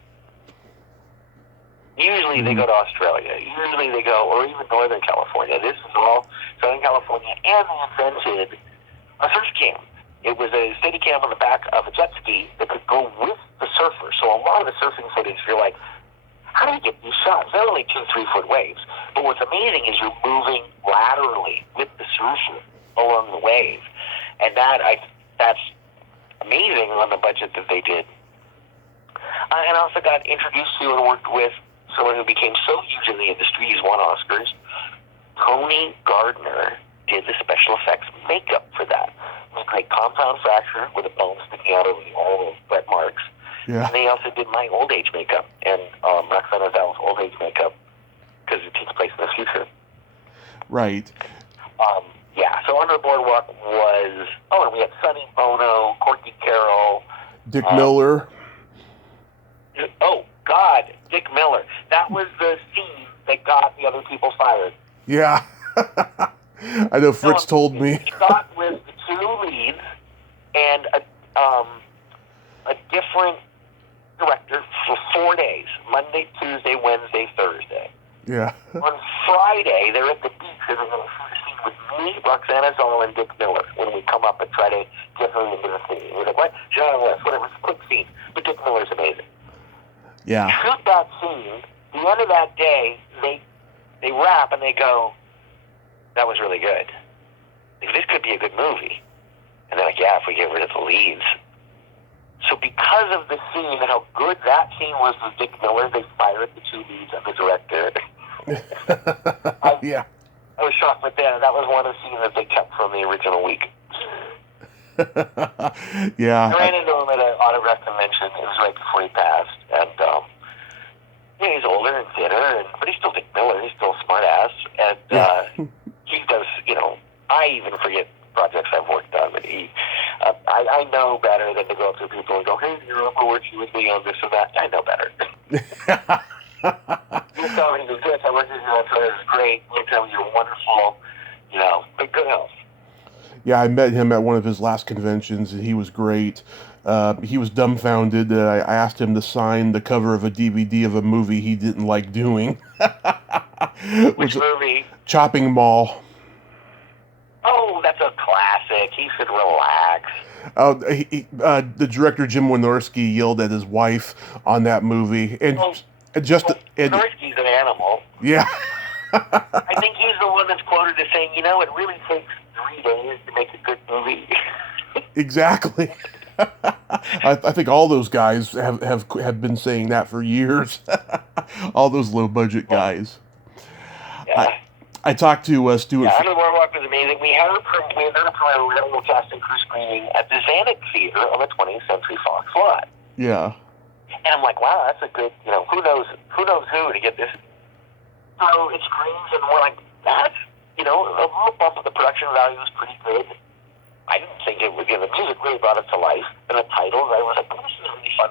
Usually they go to Australia. Usually they go, or even Northern California. This is all Southern California. And they invented a surf cam. It was a steady cam on the back of a jet ski that could go with the surfer. So a lot of the surfing footage, you're like, how do you get these shots? They're only 2-3 foot waves. But what's amazing is you're moving laterally with the surfer along the wave. And that's amazing on the budget that they did. And I also got introduced to and worked with someone who became so huge in the industry. He's won Oscars. Tony Gardner did the special effects makeup for that. It was like compound fracture with a bone sticking out over all those wet marks. Yeah. And they also did my old age makeup and Roxanne O'Dell's old age makeup because it takes place in the future. Right. So Under the Boardwalk was... Oh, and we had Sonny Bono, Corky Carroll. Dick Miller. Oh, God, Dick Miller. That was the scene that got the other people fired. Yeah. I know Fritz told me. He shot with the two leads and a different director for 4 days. Monday, Tuesday, Wednesday, Thursday. Yeah. On Friday, they're at the beach and they're going to shoot a scene with me, Roxanne O'Dell, and Dick Miller when we come up and try to get her into the scene. We're like, what? John West, whatever. It's a quick scene. But Dick Miller's amazing. Yeah. Shoot that scene. The end of that day, they wrap and they go, that was really good. Like, this could be a good movie. And they're like, yeah, if we get rid of the leads. So because of the scene and how good that scene was with Dick Miller, they fired the two leads and the director. Yeah. I was shocked, but that was one of the scenes that they kept from the original week. Yeah. I ran into him at an autograph convention. It was right before he passed. And he's older and thinner, but he's still Dick Miller. He's still a smart ass. And he does, I even forget projects I've worked on, but I know better than to go up to people and go, hey, you remember working with me on this and that? I know better. You tell me, yes, I worked with you on Twitter, it was great. You tell me you're wonderful, but good health. Yeah, I met him at one of his last conventions, and he was great. He was dumbfounded that I asked him to sign the cover of a DVD of a movie he didn't like doing. Which movie? Chopping Mall. Oh, that's a classic. He should relax. The director, Jim Wynorski, yelled at his wife on that movie. And Wynorski's an animal. Yeah. I think he's the one that's quoted as saying, it really takes 3 days to make a good movie. Exactly. I think all those guys have been saying that for years. All those low budget guys. Yeah. I talked to Stuart. Yeah, Under the Boardwalk was amazing. We had a cast and crew screening at the Zanuck Theater on the 20th Century Fox lot. Yeah. And I'm like, wow, that's a good, who knows who to get this. So it screams, and we're like, that's, a little bump of the production value is pretty good. I didn't think it would give the music really brought it to life. And the titles, I was like, oh, this is a really fun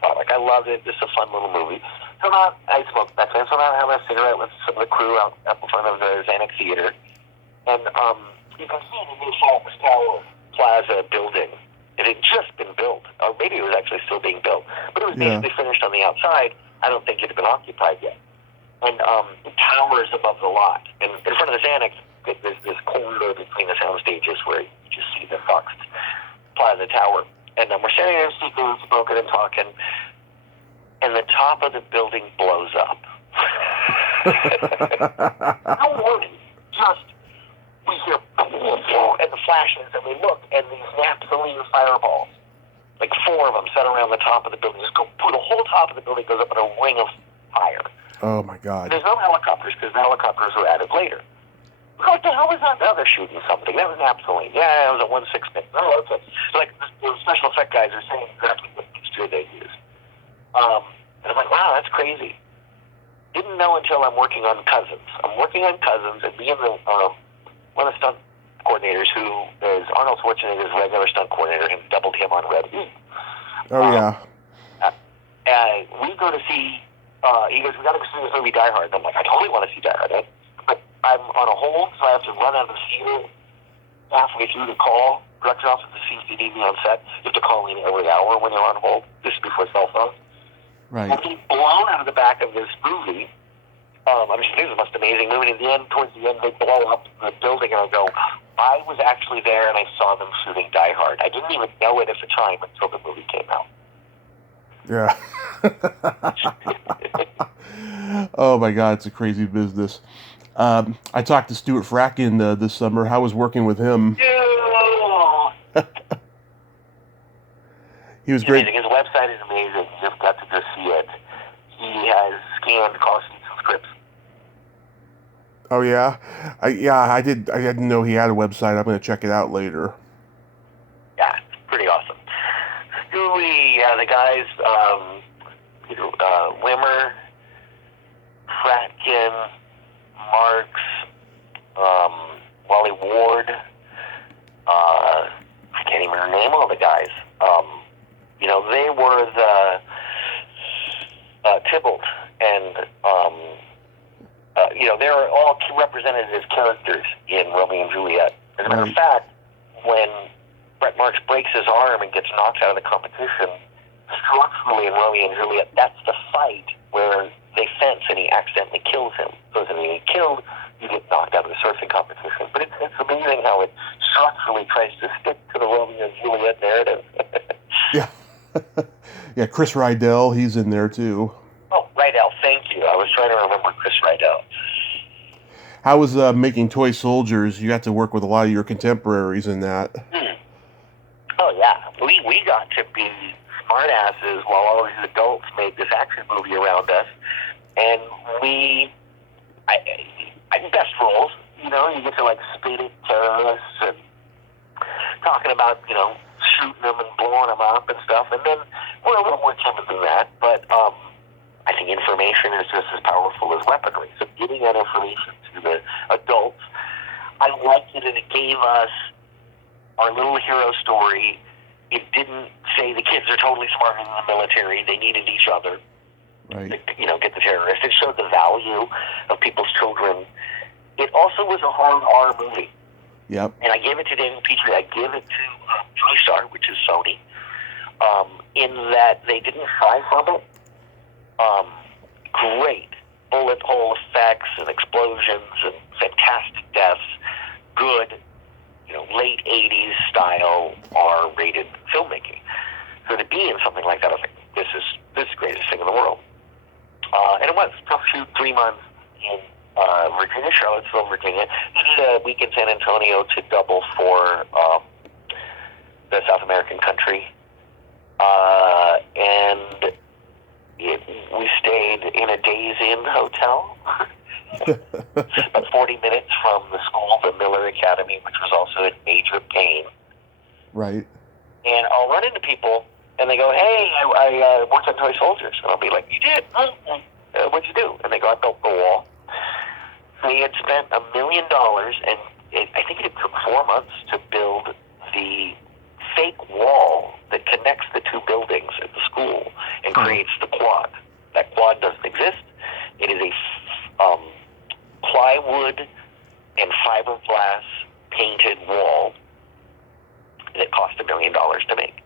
product. I loved it. This is a fun little movie. So now, I smoked back then, so now I have a cigarette with some of the crew out in front of the Xanax Theater. And you can see the new Falls Tower Plaza building. It had just been built, or maybe it was actually still being built. But it was basically finished on the outside. I don't think it had been occupied yet. And the towers above the lot. And in front of the Xanax, there's this corridor between the sound stages where you just see the Fox Plaza Tower. And we're standing there speaking, smoking and talking, and the top of the building blows up. No warning, just we hear and the flashes, and we look, and these naphthalene fireballs, like 4 of them set around the top of the building, just go, the whole top of the building goes up in a ring of fire. Oh my God. And there's no helicopters, because the helicopters were added later. What the hell was that? Now they're shooting something. That was naphthalene. Yeah, it was a 1/6 thing. Oh, okay. So like the special effect guys are saying exactly what mixture they use. And I'm like, wow, that's crazy. Didn't know until I'm working on Cousins. I'm working on Cousins, and being the one of the stunt coordinators who is Arnold Schwarzenegger's regular stunt coordinator and doubled him on Red Heat. Oh yeah. We go to see. He goes, we got to go see this movie Die Hard. And I'm like, I totally want to see Die Hard. But I'm on a hold, so I have to run out of the theater halfway through to call production office to see if they need me on set. You have to call in every hour when you're on hold. This is before cell phones. Right. I'm getting blown out of the back of this movie. This is the most amazing movie. And towards the end, they blow up the building, and I go, I was actually there, and I saw them shooting Die Hard. I didn't even know it at the time until the movie came out. Yeah. Oh my God, it's a crazy business. I talked to Stuart Fracken this summer. How was working with him? He was great. His website is amazing. You just got to just see it. He has scanned costumes and scripts. Oh yeah, I did. I didn't know he had a website. I'm going to check it out later. Yeah, it's pretty awesome. Stewie, the guys, Wimmer, Fratkin, Marks, Wally Ward. I can't even name all the guys. They were the Tybalt, and they were all represented as characters in Romeo and Juliet. As a matter of fact, when Brett Marks breaks his arm and gets knocked out of the competition, structurally in Romeo and Juliet, that's the fight where they fence and he accidentally kills him. So when you get killed, you get knocked out of the surfing competition. But it's amazing how it structurally tries to stick to the Romeo and Juliet narrative. Yeah. Yeah, Chris Rydell, he's in there too. Oh, Rydell, thank you. I was trying to remember Chris Rydell. How was making Toy Soldiers? You got to work with a lot of your contemporaries in that. Oh, yeah. We got to be smartasses while all these adults made this action movie around us. And best roles, you get to spit at terrorists and talking about, shooting them and blowing them up and stuff. And then we're a little more timid than that, but I think information is just as powerful as weaponry. So getting that information to the adults, I liked it, and it gave us our little hero story. It didn't say the kids are totally smarter than the military. They needed each other. Right. To, get the terrorists. It showed the value of people's children. It also was a hard R movie. Yep. And I gave it to David Petrie. I give it to TriStar, which is Sony, in that they didn't shy from it. Great bullet hole effects and explosions and fantastic deaths. Good, late 80s style R-rated filmmaking. So to be in something like that, I was like, this is the greatest thing in the world. And it was a tough shoot, 3 months in Virginia, Charlottesville, Virginia. We did a week in San Antonio to double for the South American country. And we stayed in a Days Inn hotel, about 40 minutes from the school, the Miller Academy, which was also in major pain. Right. And I'll run into people And they go, hey, I worked on Toy Soldiers. And I'll be like, you did? What'd you do? And they go, I built the wall. They had spent $1 million, and I think it took 4 months to build the fake wall that connects the two buildings at the school and creates the quad. That quad doesn't exist. It is a plywood and fiberglass painted wall that cost $1 million to make.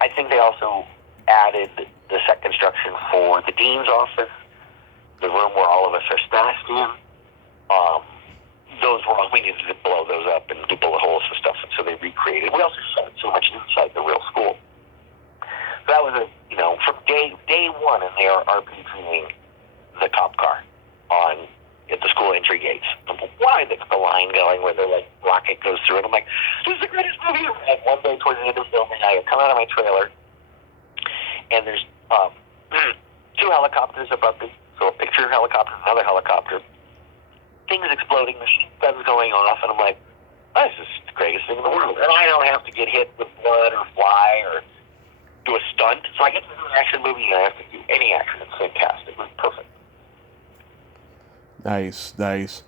I think they also added the set construction for the dean's office, the room where all of us are stashed in. Those were all, we needed to blow those up and do bullet holes and stuff, and so they recreated. We also shot so much inside the real school. So that was from day one, and they are RPGing the cop car at the school entry gates. Why the line going where the rocket goes through it? I'm like, this is the greatest movie ever. And one day towards the end of filming, I come out of my trailer, and there's 2 helicopters above me. So a picture helicopter, another helicopter. Things exploding, machine guns going off, and I'm like, this is the greatest thing in the world. And I don't have to get hit with blood or fly or do a stunt. So I get to do an action movie, and I have to do any action. It's fantastic. It was perfect. Nice.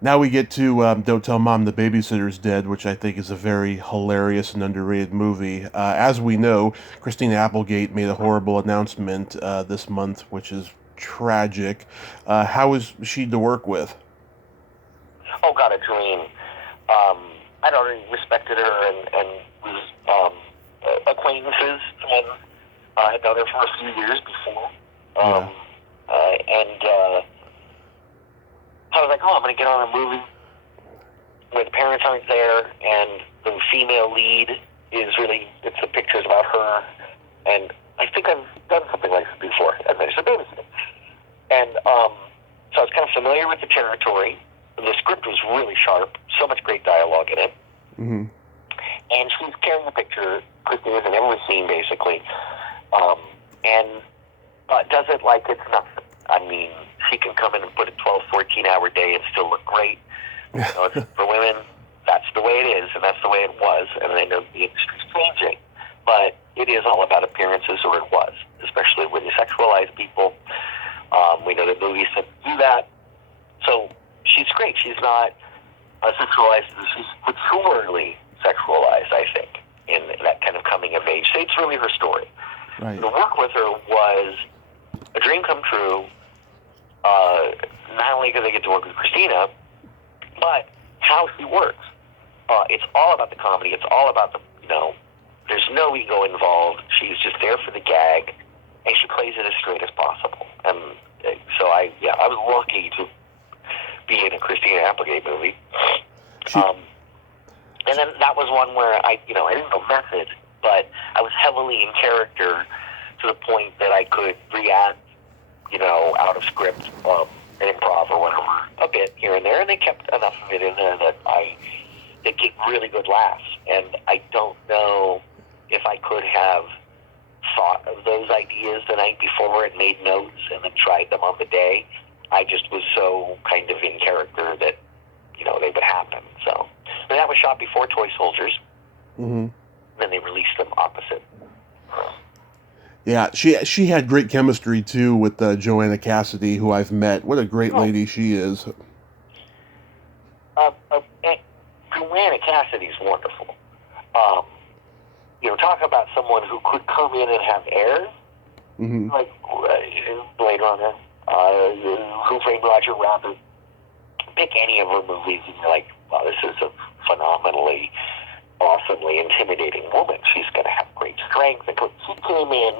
Now we get to Don't Tell Mom the Babysitter's Dead, which I think is a very hilarious and underrated movie. As we know, Christina Applegate made a horrible announcement this month, which is tragic. How is she to work with? Oh, God, a dream. I'd already respected her and was acquaintances, and had known her for a few years before. I was like, I'm going to get on a movie where the parents aren't there, and the female lead is really, it's the pictures about her, and I think I've done something like this before, as I said, Babysitting. And so I was kind of familiar with the territory. The script was really sharp, so much great dialogue in it. Mm-hmm. And she's carrying a picture, Christina's in every scene, basically, and does it like it's nothing. I mean, she can come in and put a 12, 14-hour day and still look great. For women, that's the way it is, and that's the way it was. And I know the industry's changing, but it is all about appearances, or it was, especially when you sexualize people. We know that movies that do that. So she's great. She's not sexualized. She's maturely sexualized, I think, in that kind of coming of age. So it's really her story. Right. The work with her was a dream come true. Not only because I get to work with Christina, but how she works. It's all about the comedy. It's all about there's no ego involved. She's just there for the gag, and she plays it as straight as possible. And so I was lucky to be in a Christina Applegate movie. And then that was one where I didn't go method, but I was heavily in character to the point that I could react, out of script, and improv or whatever, a bit here and there, and they kept enough of it in there that get really good laughs. And I don't know if I could have thought of those ideas the night before and made notes and then tried them on the day. I just was so kind of in character that, they would happen. So, and that was shot before Toy Soldiers. Mm-hmm. Then they released them opposite. Yeah, she had great chemistry, too, with Joanna Cassidy, who I've met. What a great lady she is. Joanna Cassidy's wonderful. Talk about someone who could come in and have airs. Mm-hmm. Like Blade Runner, Who Framed Roger Rabbit. Pick any of her movies and you're like, wow, this is a phenomenally, awesomely intimidating woman. She's going to have great strength. And she came in,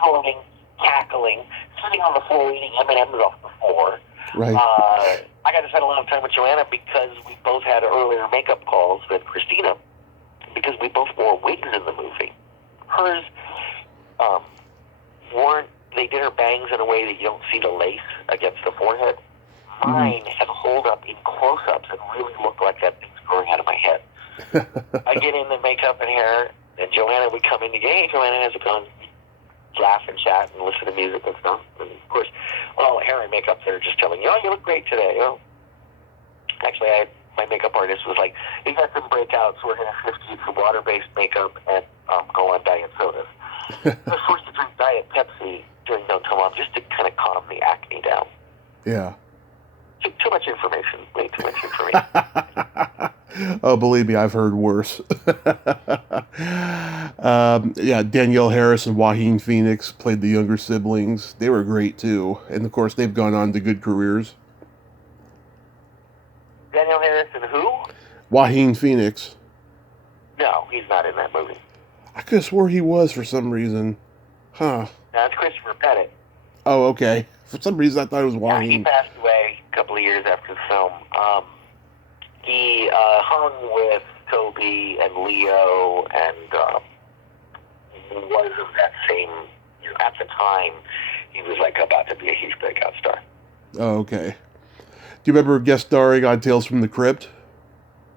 snorting, cackling, sitting on the floor eating M&Ms off the floor. Right. I got to spend a lot of time with Joanna because we both had earlier makeup calls than Christina because we both wore wigs in the movie. Hers they did her bangs in a way that you don't see the lace against the forehead. Mine had hold up in close-ups and really looked like that thing's growing out of my head. I get in the makeup and hair, and Joanna would come in to hey, Joanna, how's it going? Laugh and chat and listen to music and stuff. And of course, all hair and makeup, they're just telling you, you look great today. Actually, my makeup artist was like, you got some breakouts, we're going to shift you to water-based makeup and go on diet sodas. I was forced to drink Diet Pepsi during No Tell Mom just to kind of calm the acne down. Yeah. Too much information. Way too much information. Oh, believe me, I've heard worse. Yeah, Danielle Harris and Joaquin Phoenix played the younger siblings. They were great, too. And, of course, they've gone on to good careers. Danielle Harris and who? Joaquin Phoenix. No, he's not in that movie. I could have swore he was for some reason. Huh. No, it's Christopher Pettit. Oh, okay. For some reason, I thought it was Yeah, he Joaquin. passed away a couple of years after the film. He hung with Toby and Leo and was of that same, at the time, he was like about to be a huge breakout star. Oh, okay. Do you remember guest starring on Tales from the Crypt?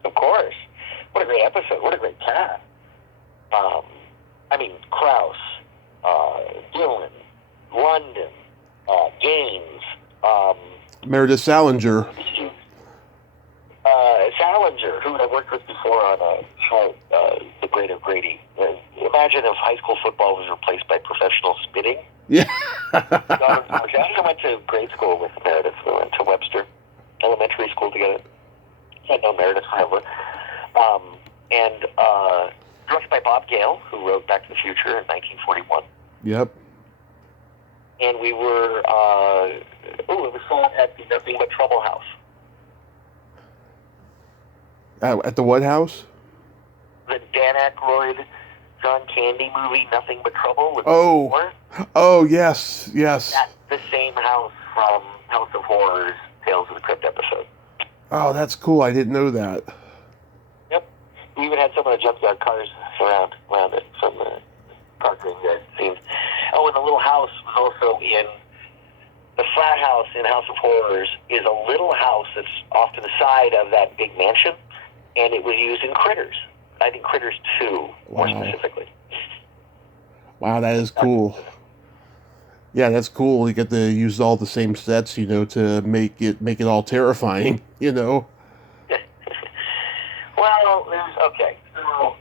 Of course. What a great episode. What a great cast. Krause, Dylan, London, Gaines, Meredith Salinger. Salinger, who I worked with before on a show, The Great of Grady. Imagine if high school football was replaced by professional spitting. Yeah. I went to grade school with Meredith. We went to Webster Elementary School together. I know Meredith forever. Directed by Bob Gale, who wrote Back to the Future in 1941. Yep. And we were, it was shot at the Nothing But Trouble House. At the what house? The Dan Aykroyd, John Candy movie, Nothing But Trouble. With Oh, yes. That's the same house from House of Horrors, Tales of the Crypt episode. Oh, that's cool. I didn't know that. Yep. We even had some of the junkyard cars around it from the parking scenes. Oh, and the little house was also in the flat house in House of Horrors is a little house that's off to the side of that big mansion, and it was used in Critters. I think Critters 2, more specifically. Wow, that is cool. Yeah, that's cool. You get to use all the same sets, to make it all terrifying, Well, so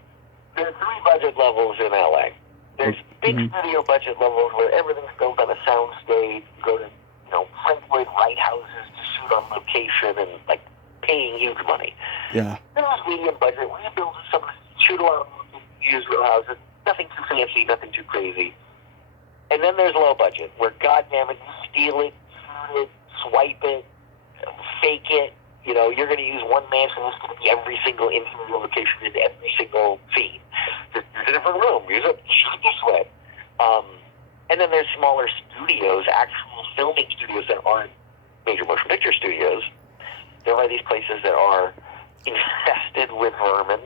there are 3 budget levels in LA. There's big studio budget levels where everything's built on a sound stage. You go to, Frank Lloyd Wright houses to shoot on location and, paying huge money. Yeah. Then there's medium budget where you build shoot on use real houses. Nothing too fancy, nothing too crazy. And then there's low budget where, goddammit, you steal it, shoot it, swipe it, fake it. You're going to use one mansion that's going to be every single interior location in every single scene. Just use a different room. Shoot it this way. And then there's smaller studios, actual filming studios that aren't major motion picture studios. There are these places that are infested with vermin,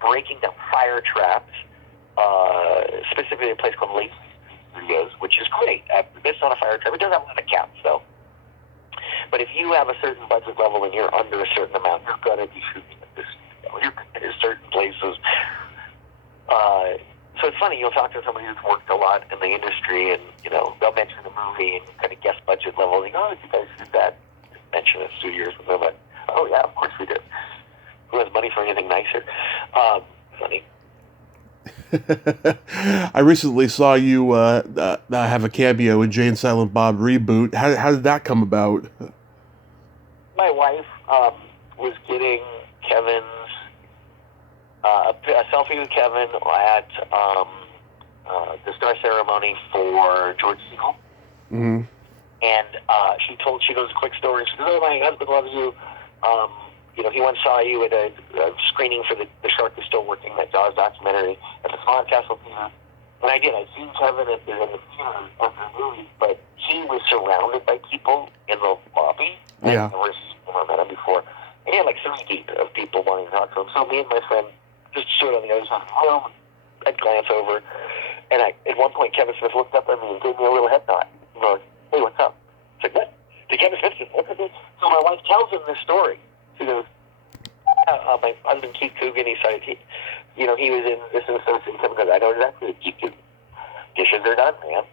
breaking down fire traps, specifically a place called Lake Studios, which is great. It's not a fire trap. It does have a lot of cats, though. But if you have a certain budget level and you're under a certain amount, you're going to be shooting at this studio. You're going to certain places. So it's funny, you'll talk to somebody who's worked a lot in the industry, and, they'll mention the movie and kind of guess budget level. You go, you guys did that. Mention it studios with them. Like, oh, yeah, of course we did. Who has money for anything nicer? Funny. I recently saw you have a cameo in Jay and Silent Bob Reboot. How did that come about? My wife was getting Kevin's a selfie with Kevin at the star ceremony for George Segal. Mm-hmm. And she goes, quick story. She goes, oh, my husband loves you. He once saw you at a screening for the Shark Is Still Working, that Jaws documentary, at the Swan Castle Theater. And I did. I'd seen Kevin in the theater of the movie, but he was surrounded by people in the lobby. Yeah. I'd never met him before. And he had 3 deep of people wanting to talk to him. So me and my friend just stood on the other side of the room. I'd glance over. And at one point, Kevin Smith looked up at me and gave me a little head nod. I'm like, hey, what's up? I said, what? Did Kevin Smith just look at me? So my wife tells him this story. She goes, my husband, Keith Coogan, he was in this associate. Kevin goes, I know exactly what Keith Coogan. Dishes are done, man.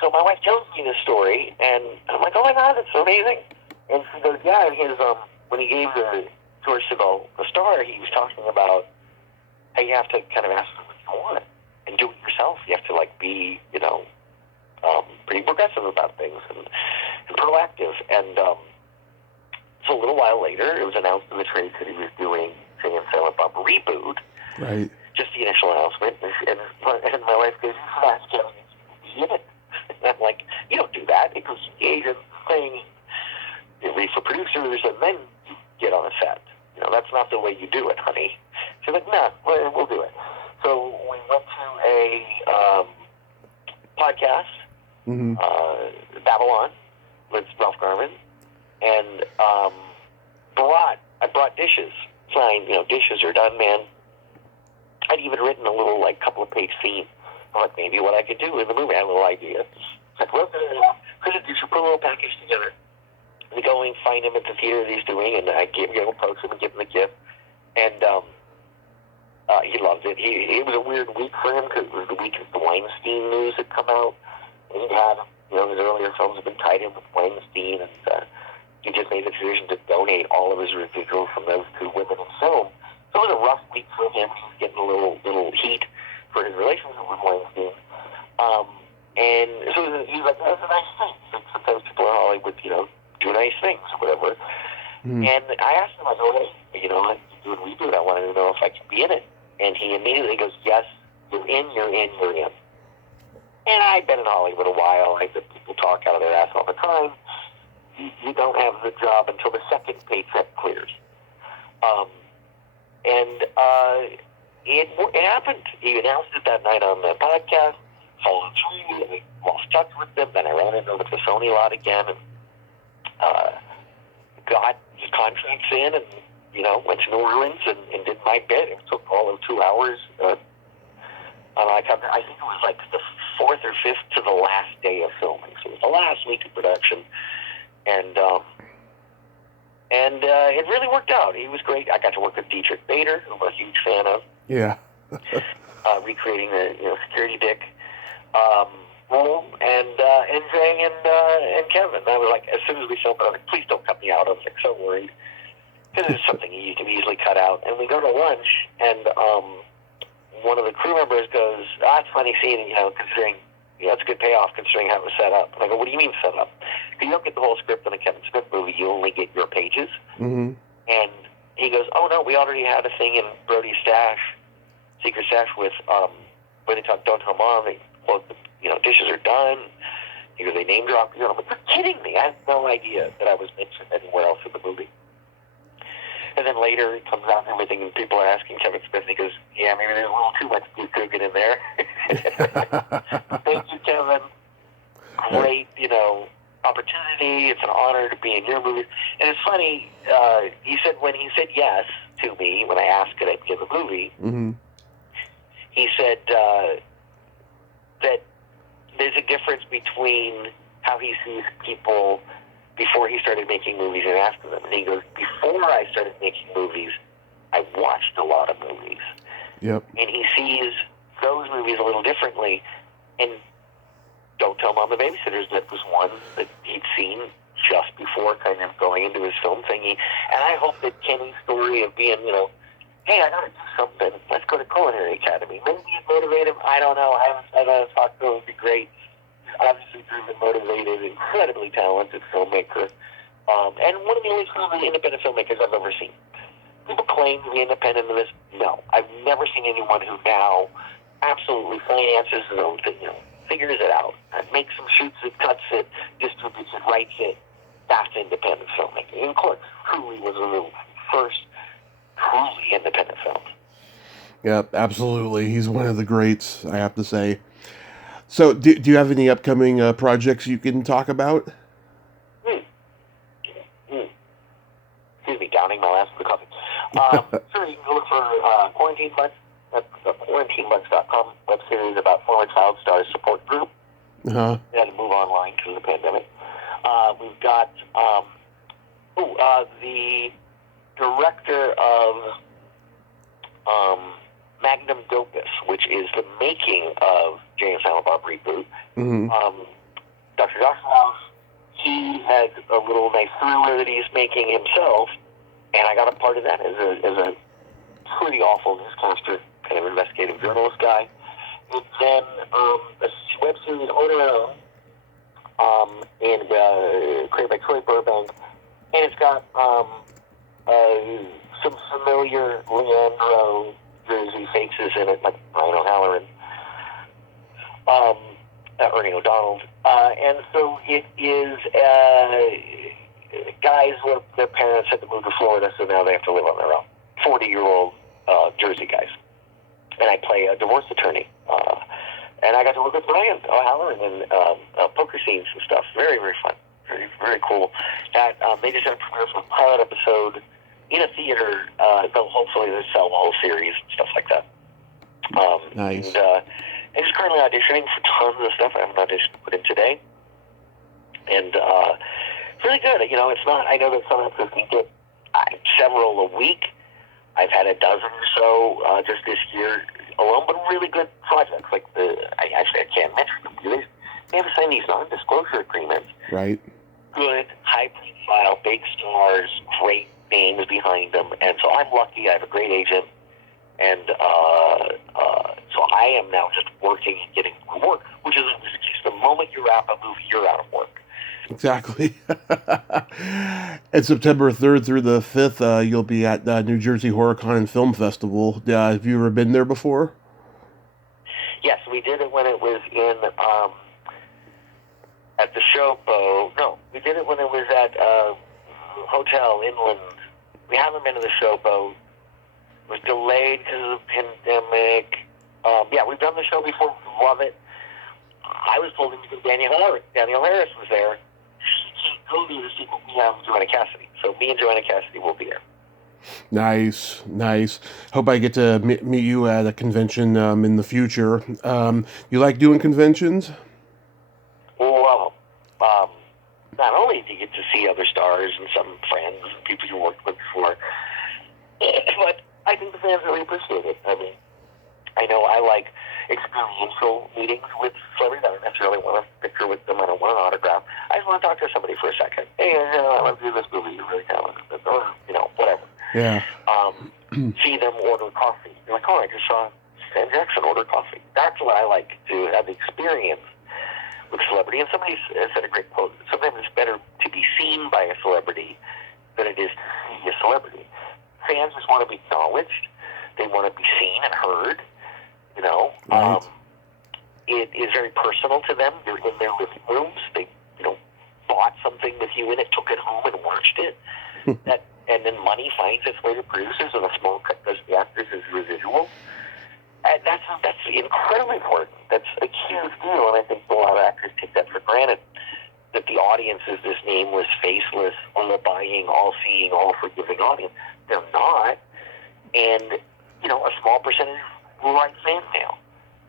So my wife tells me this story, and I'm like, oh my God, that's so amazing. And she goes, yeah, when he gave the George Segal the star, he was talking about how you have to kind of ask them what you want and do it yourself. yourself. You have to, like, be, pretty progressive about things and proactive. And so a little while later, it was announced in the trade that he was doing Sing and Silent Bob reboot. Right. Just the initial announcement. And my wife goes, "That's Kevin, be in it." And I'm like, "You don't do that. It goes to the agent thing, you read for producers, and then you get on a set. That's not the way you do it, honey." She's like, "No, we'll do it." So we went to a podcast, Babylon, with Ralph Garman, and I brought dishes. Signed, dishes are done, man. I'd even written a little, like, couple-of-page scene of, like, maybe what I could do in the movie. I had a little idea. It's like, well, you should put a little package together. We go and find him at the theater that he's doing, and I gave him a post him and give him the gift. And he loved it. It was a weird week for him because it was the week the Weinstein news had come out. And he'd had, his earlier films have been tied in with Weinstein, and he just made the decision to donate all of his residuals from those two women in film. So it was a rough week for him. He was getting a little heat for his relationship with Weinstein. And so he was like, "That's a nice thing." Sometimes people in Hollywood, do nice things or whatever. And I asked him, I go, "Hey, I'm doing reboot. I wanted to know if I could be in it." And he immediately goes, "Yes, you're in. And I've been in Hollywood a while. I hear people talk out of their ass all the time. You don't have the job until the second paycheck clears. It happened. He announced it that night on the podcast. Followed through. I lost touch with them. Then I ran into him at the Sony lot again and got his contracts in and, went to New Orleans and did my bit. It took all of 2 hours. I think it was like the 4th or 5th to the last day of filming. So it was the last week of production. And it really worked out. He was great. I got to work with Dietrich Bader, who I'm a huge fan of. Yeah. Recreating the security dick role, and Jay and Kevin. I was like, as soon as we filmed it, I was like, "Please don't cut me out." I was like so worried because it's something you can easily cut out. And we go to lunch, and one of the crew members goes, "It's funny seeing it, considering it's a good payoff considering how it was set up." And I go, "What do you mean set up? Because you don't get the whole script in a Kevin Smith movie. You only get your pages." Mm-hmm. And he goes, "Oh no, we already had a thing in Brody's stash, secret stash with when they talk Don't Tell Mom. They quote the dishes are done." He goes, "They name drop you." I'm like, "You're kidding me! I had no idea that I was mentioned anywhere else in the movie." And then later it comes out and everything, and people are asking Kevin Smith, and he goes, "Yeah, maybe there's a little too much Keith Coogan in there." Thank you, Kevin. Great, opportunity. It's an honor to be in your movie. And it's funny, he said when he said yes to me, when I asked could I be in the movie, he said that there's a difference between how he sees people before he started making movies and after them. And he goes, "Before I started making movies, I watched a lot of movies." Yep. And he sees those movies a little differently. And Don't Tell Mom the Babysitter, that was one that he'd seen just before kind of going into his film thingy. And I hope that Kenny's story of being, "Hey, I got to do something. Let's go to Culinary Academy." Maybe it'd motivate him. I don't know. I haven't talked to him. It would be great. He's obviously driven, motivated, incredibly talented filmmaker. And one of the only truly independent filmmakers I've ever seen. People claim to be independent of this. No. I've never seen anyone who now absolutely finances his own thing, figures it out, makes some shoots it, cuts it, distributes it, writes it. That's independent filmmaking. And Clark truly was one of the first truly independent films. Yeah, absolutely. He's one of the greats, I have to say. So, do you have any upcoming projects you can talk about? Excuse me, downing my last cup of coffee. Sure, you can look for Quarantine Bunch. That's the QuarantineBunch.com web series about former child stars support group. They had to move online because of the pandemic. We've got the director of Magnum Opus, which is the making of Jay and Silent Bob reboot. Dr. Joshua, he had a little nice thriller that he's making himself, and I got a part of that as a pretty awful newscaster, kind of investigative journalist guy. it's then a web series on its own, and created by Troy Burbank, and it's got some familiar Leandro Jersey faces in it, like Brian O'Halloran, Ernie O'Donnell, and so it is guys where their parents had to move to Florida, so now they have to live on their own. 40-year-old Jersey guys, and I play a divorce attorney, and I got to work with Brian O'Halloran and poker scenes and stuff. Very, very fun, very, very cool. They just had a premiere for a pilot episode in a theater. They'll hopefully sell the whole series and stuff like that. Nice. And I'm just currently auditioning for tons of stuff. I have an audition to put in today. And really good. You know, it's not, I know that some episodes can get several a week. I've had a dozen or so just this year alone, but really good projects. Like I can't mention them because they have to sign these non-disclosure agreements. Right. Good, high-profile, big stars, great names behind them. And so I'm lucky. I have a great agent. And so I am now just working and getting more work, which is just the moment you wrap a movie, you're out of work. Exactly. And September 3rd through the 5th, you'll be at New Jersey HorrorCon and Film Festival. Have you ever been there before? Yes, we did it when it was in at the Showboat. No, we did it when it was at Hotel Inland. We haven't been to the Showboat. It was delayed because of the pandemic. Yeah, we've done the show before. Love it. I was told because Danielle Harris was there. She can't go to the sequel. We have Joanna Cassidy. So me and Joanna Cassidy will be there. Nice, nice. Hope I get to meet you at a convention in the future. You like doing conventions? Well, not only do you get to see other stars and some friends and people you worked with before, but I think the fans really appreciate it. I mean, I know I like experiential meetings with celebrities. I don't necessarily want a picture with them. I don't want an autograph. I just want to talk to somebody for a second. Hey, I love you in this movie. You're really talented. Or, whatever. Yeah. See them order coffee. You're like, oh, I just saw Sam Jackson order coffee. That's what I like to have the experience with a celebrity. And somebody said a great quote. Sometimes it's better to be seen by a celebrity than it is to see a celebrity. Fans just want to be acknowledged. They want to be seen and heard. Right. It is very personal to them. They're in their living rooms. They, bought something with you in it, took it home and watched it. And then money finds its way to producers, and a small cut goes to the actors as residual. And that's incredibly important. That's a huge deal, and I think a lot of actors take that for granted. That the audience is this nameless, faceless, all-buying, all-seeing, all-forgiving audience. They're not. And, a small percentage will write fan mail.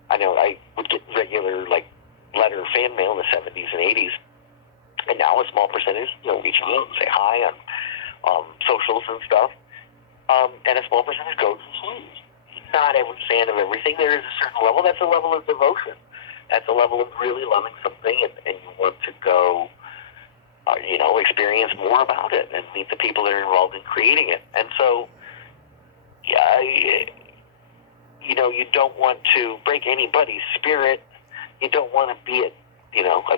I know I would get regular, letter fan mail in the 70s and 80s. And now a small percentage, reach out and say hi on socials and stuff. And a small percentage goes to change. Not every fan of everything. There is a certain level. That's a level of devotion. That's a level of really loving something, and you want to go, experience more about it and meet the people that are involved in creating it. And so, you don't want to break anybody's spirit. You don't want to be a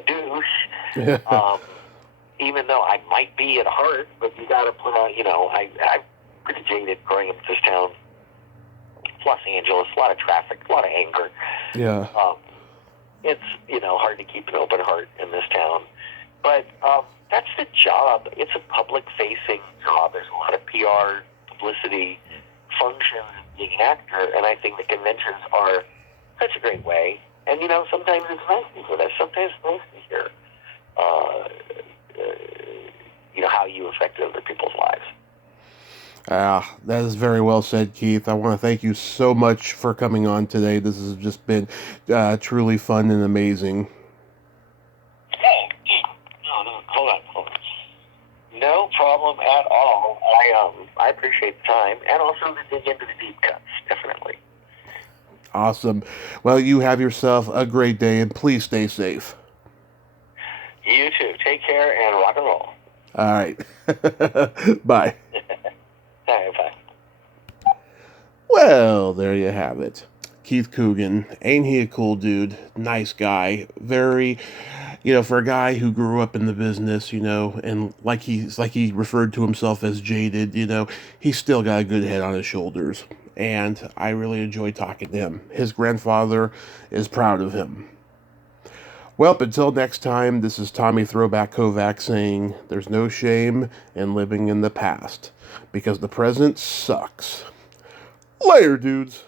douche. Even though I might be at heart, but you got to put on, I'm pretty jaded growing up in this town. Los Angeles, a lot of traffic, a lot of anger. Yeah. It's, hard to keep an open heart in this town. But that's the job. It's a public-facing job. There's a lot of PR, publicity, functions being an actor, and I think the conventions are such a great way. And, sometimes it's nice to hear that. Sometimes it's nice to hear, how you affect other people's lives. That is very well said, Keith. I want to thank you so much for coming on today. This has just been truly fun and amazing. No, hold on. No problem at all. I appreciate the time, and also the dig into the deep cuts, definitely. Awesome. Well, you have yourself a great day, and please stay safe. You too. Take care and rock and roll. All right. Bye. All right, bye. Well, there you have it. Keith Coogan. Ain't he a cool dude? Nice guy. Very, for a guy who grew up in the business, and like he referred to himself as jaded, he's still got a good head on his shoulders. And I really enjoy talking to him. His grandfather is proud of him. Well, until next time, this is Tommy Throwback Kovac saying there's no shame in living in the past, because the present sucks. Later, dudes.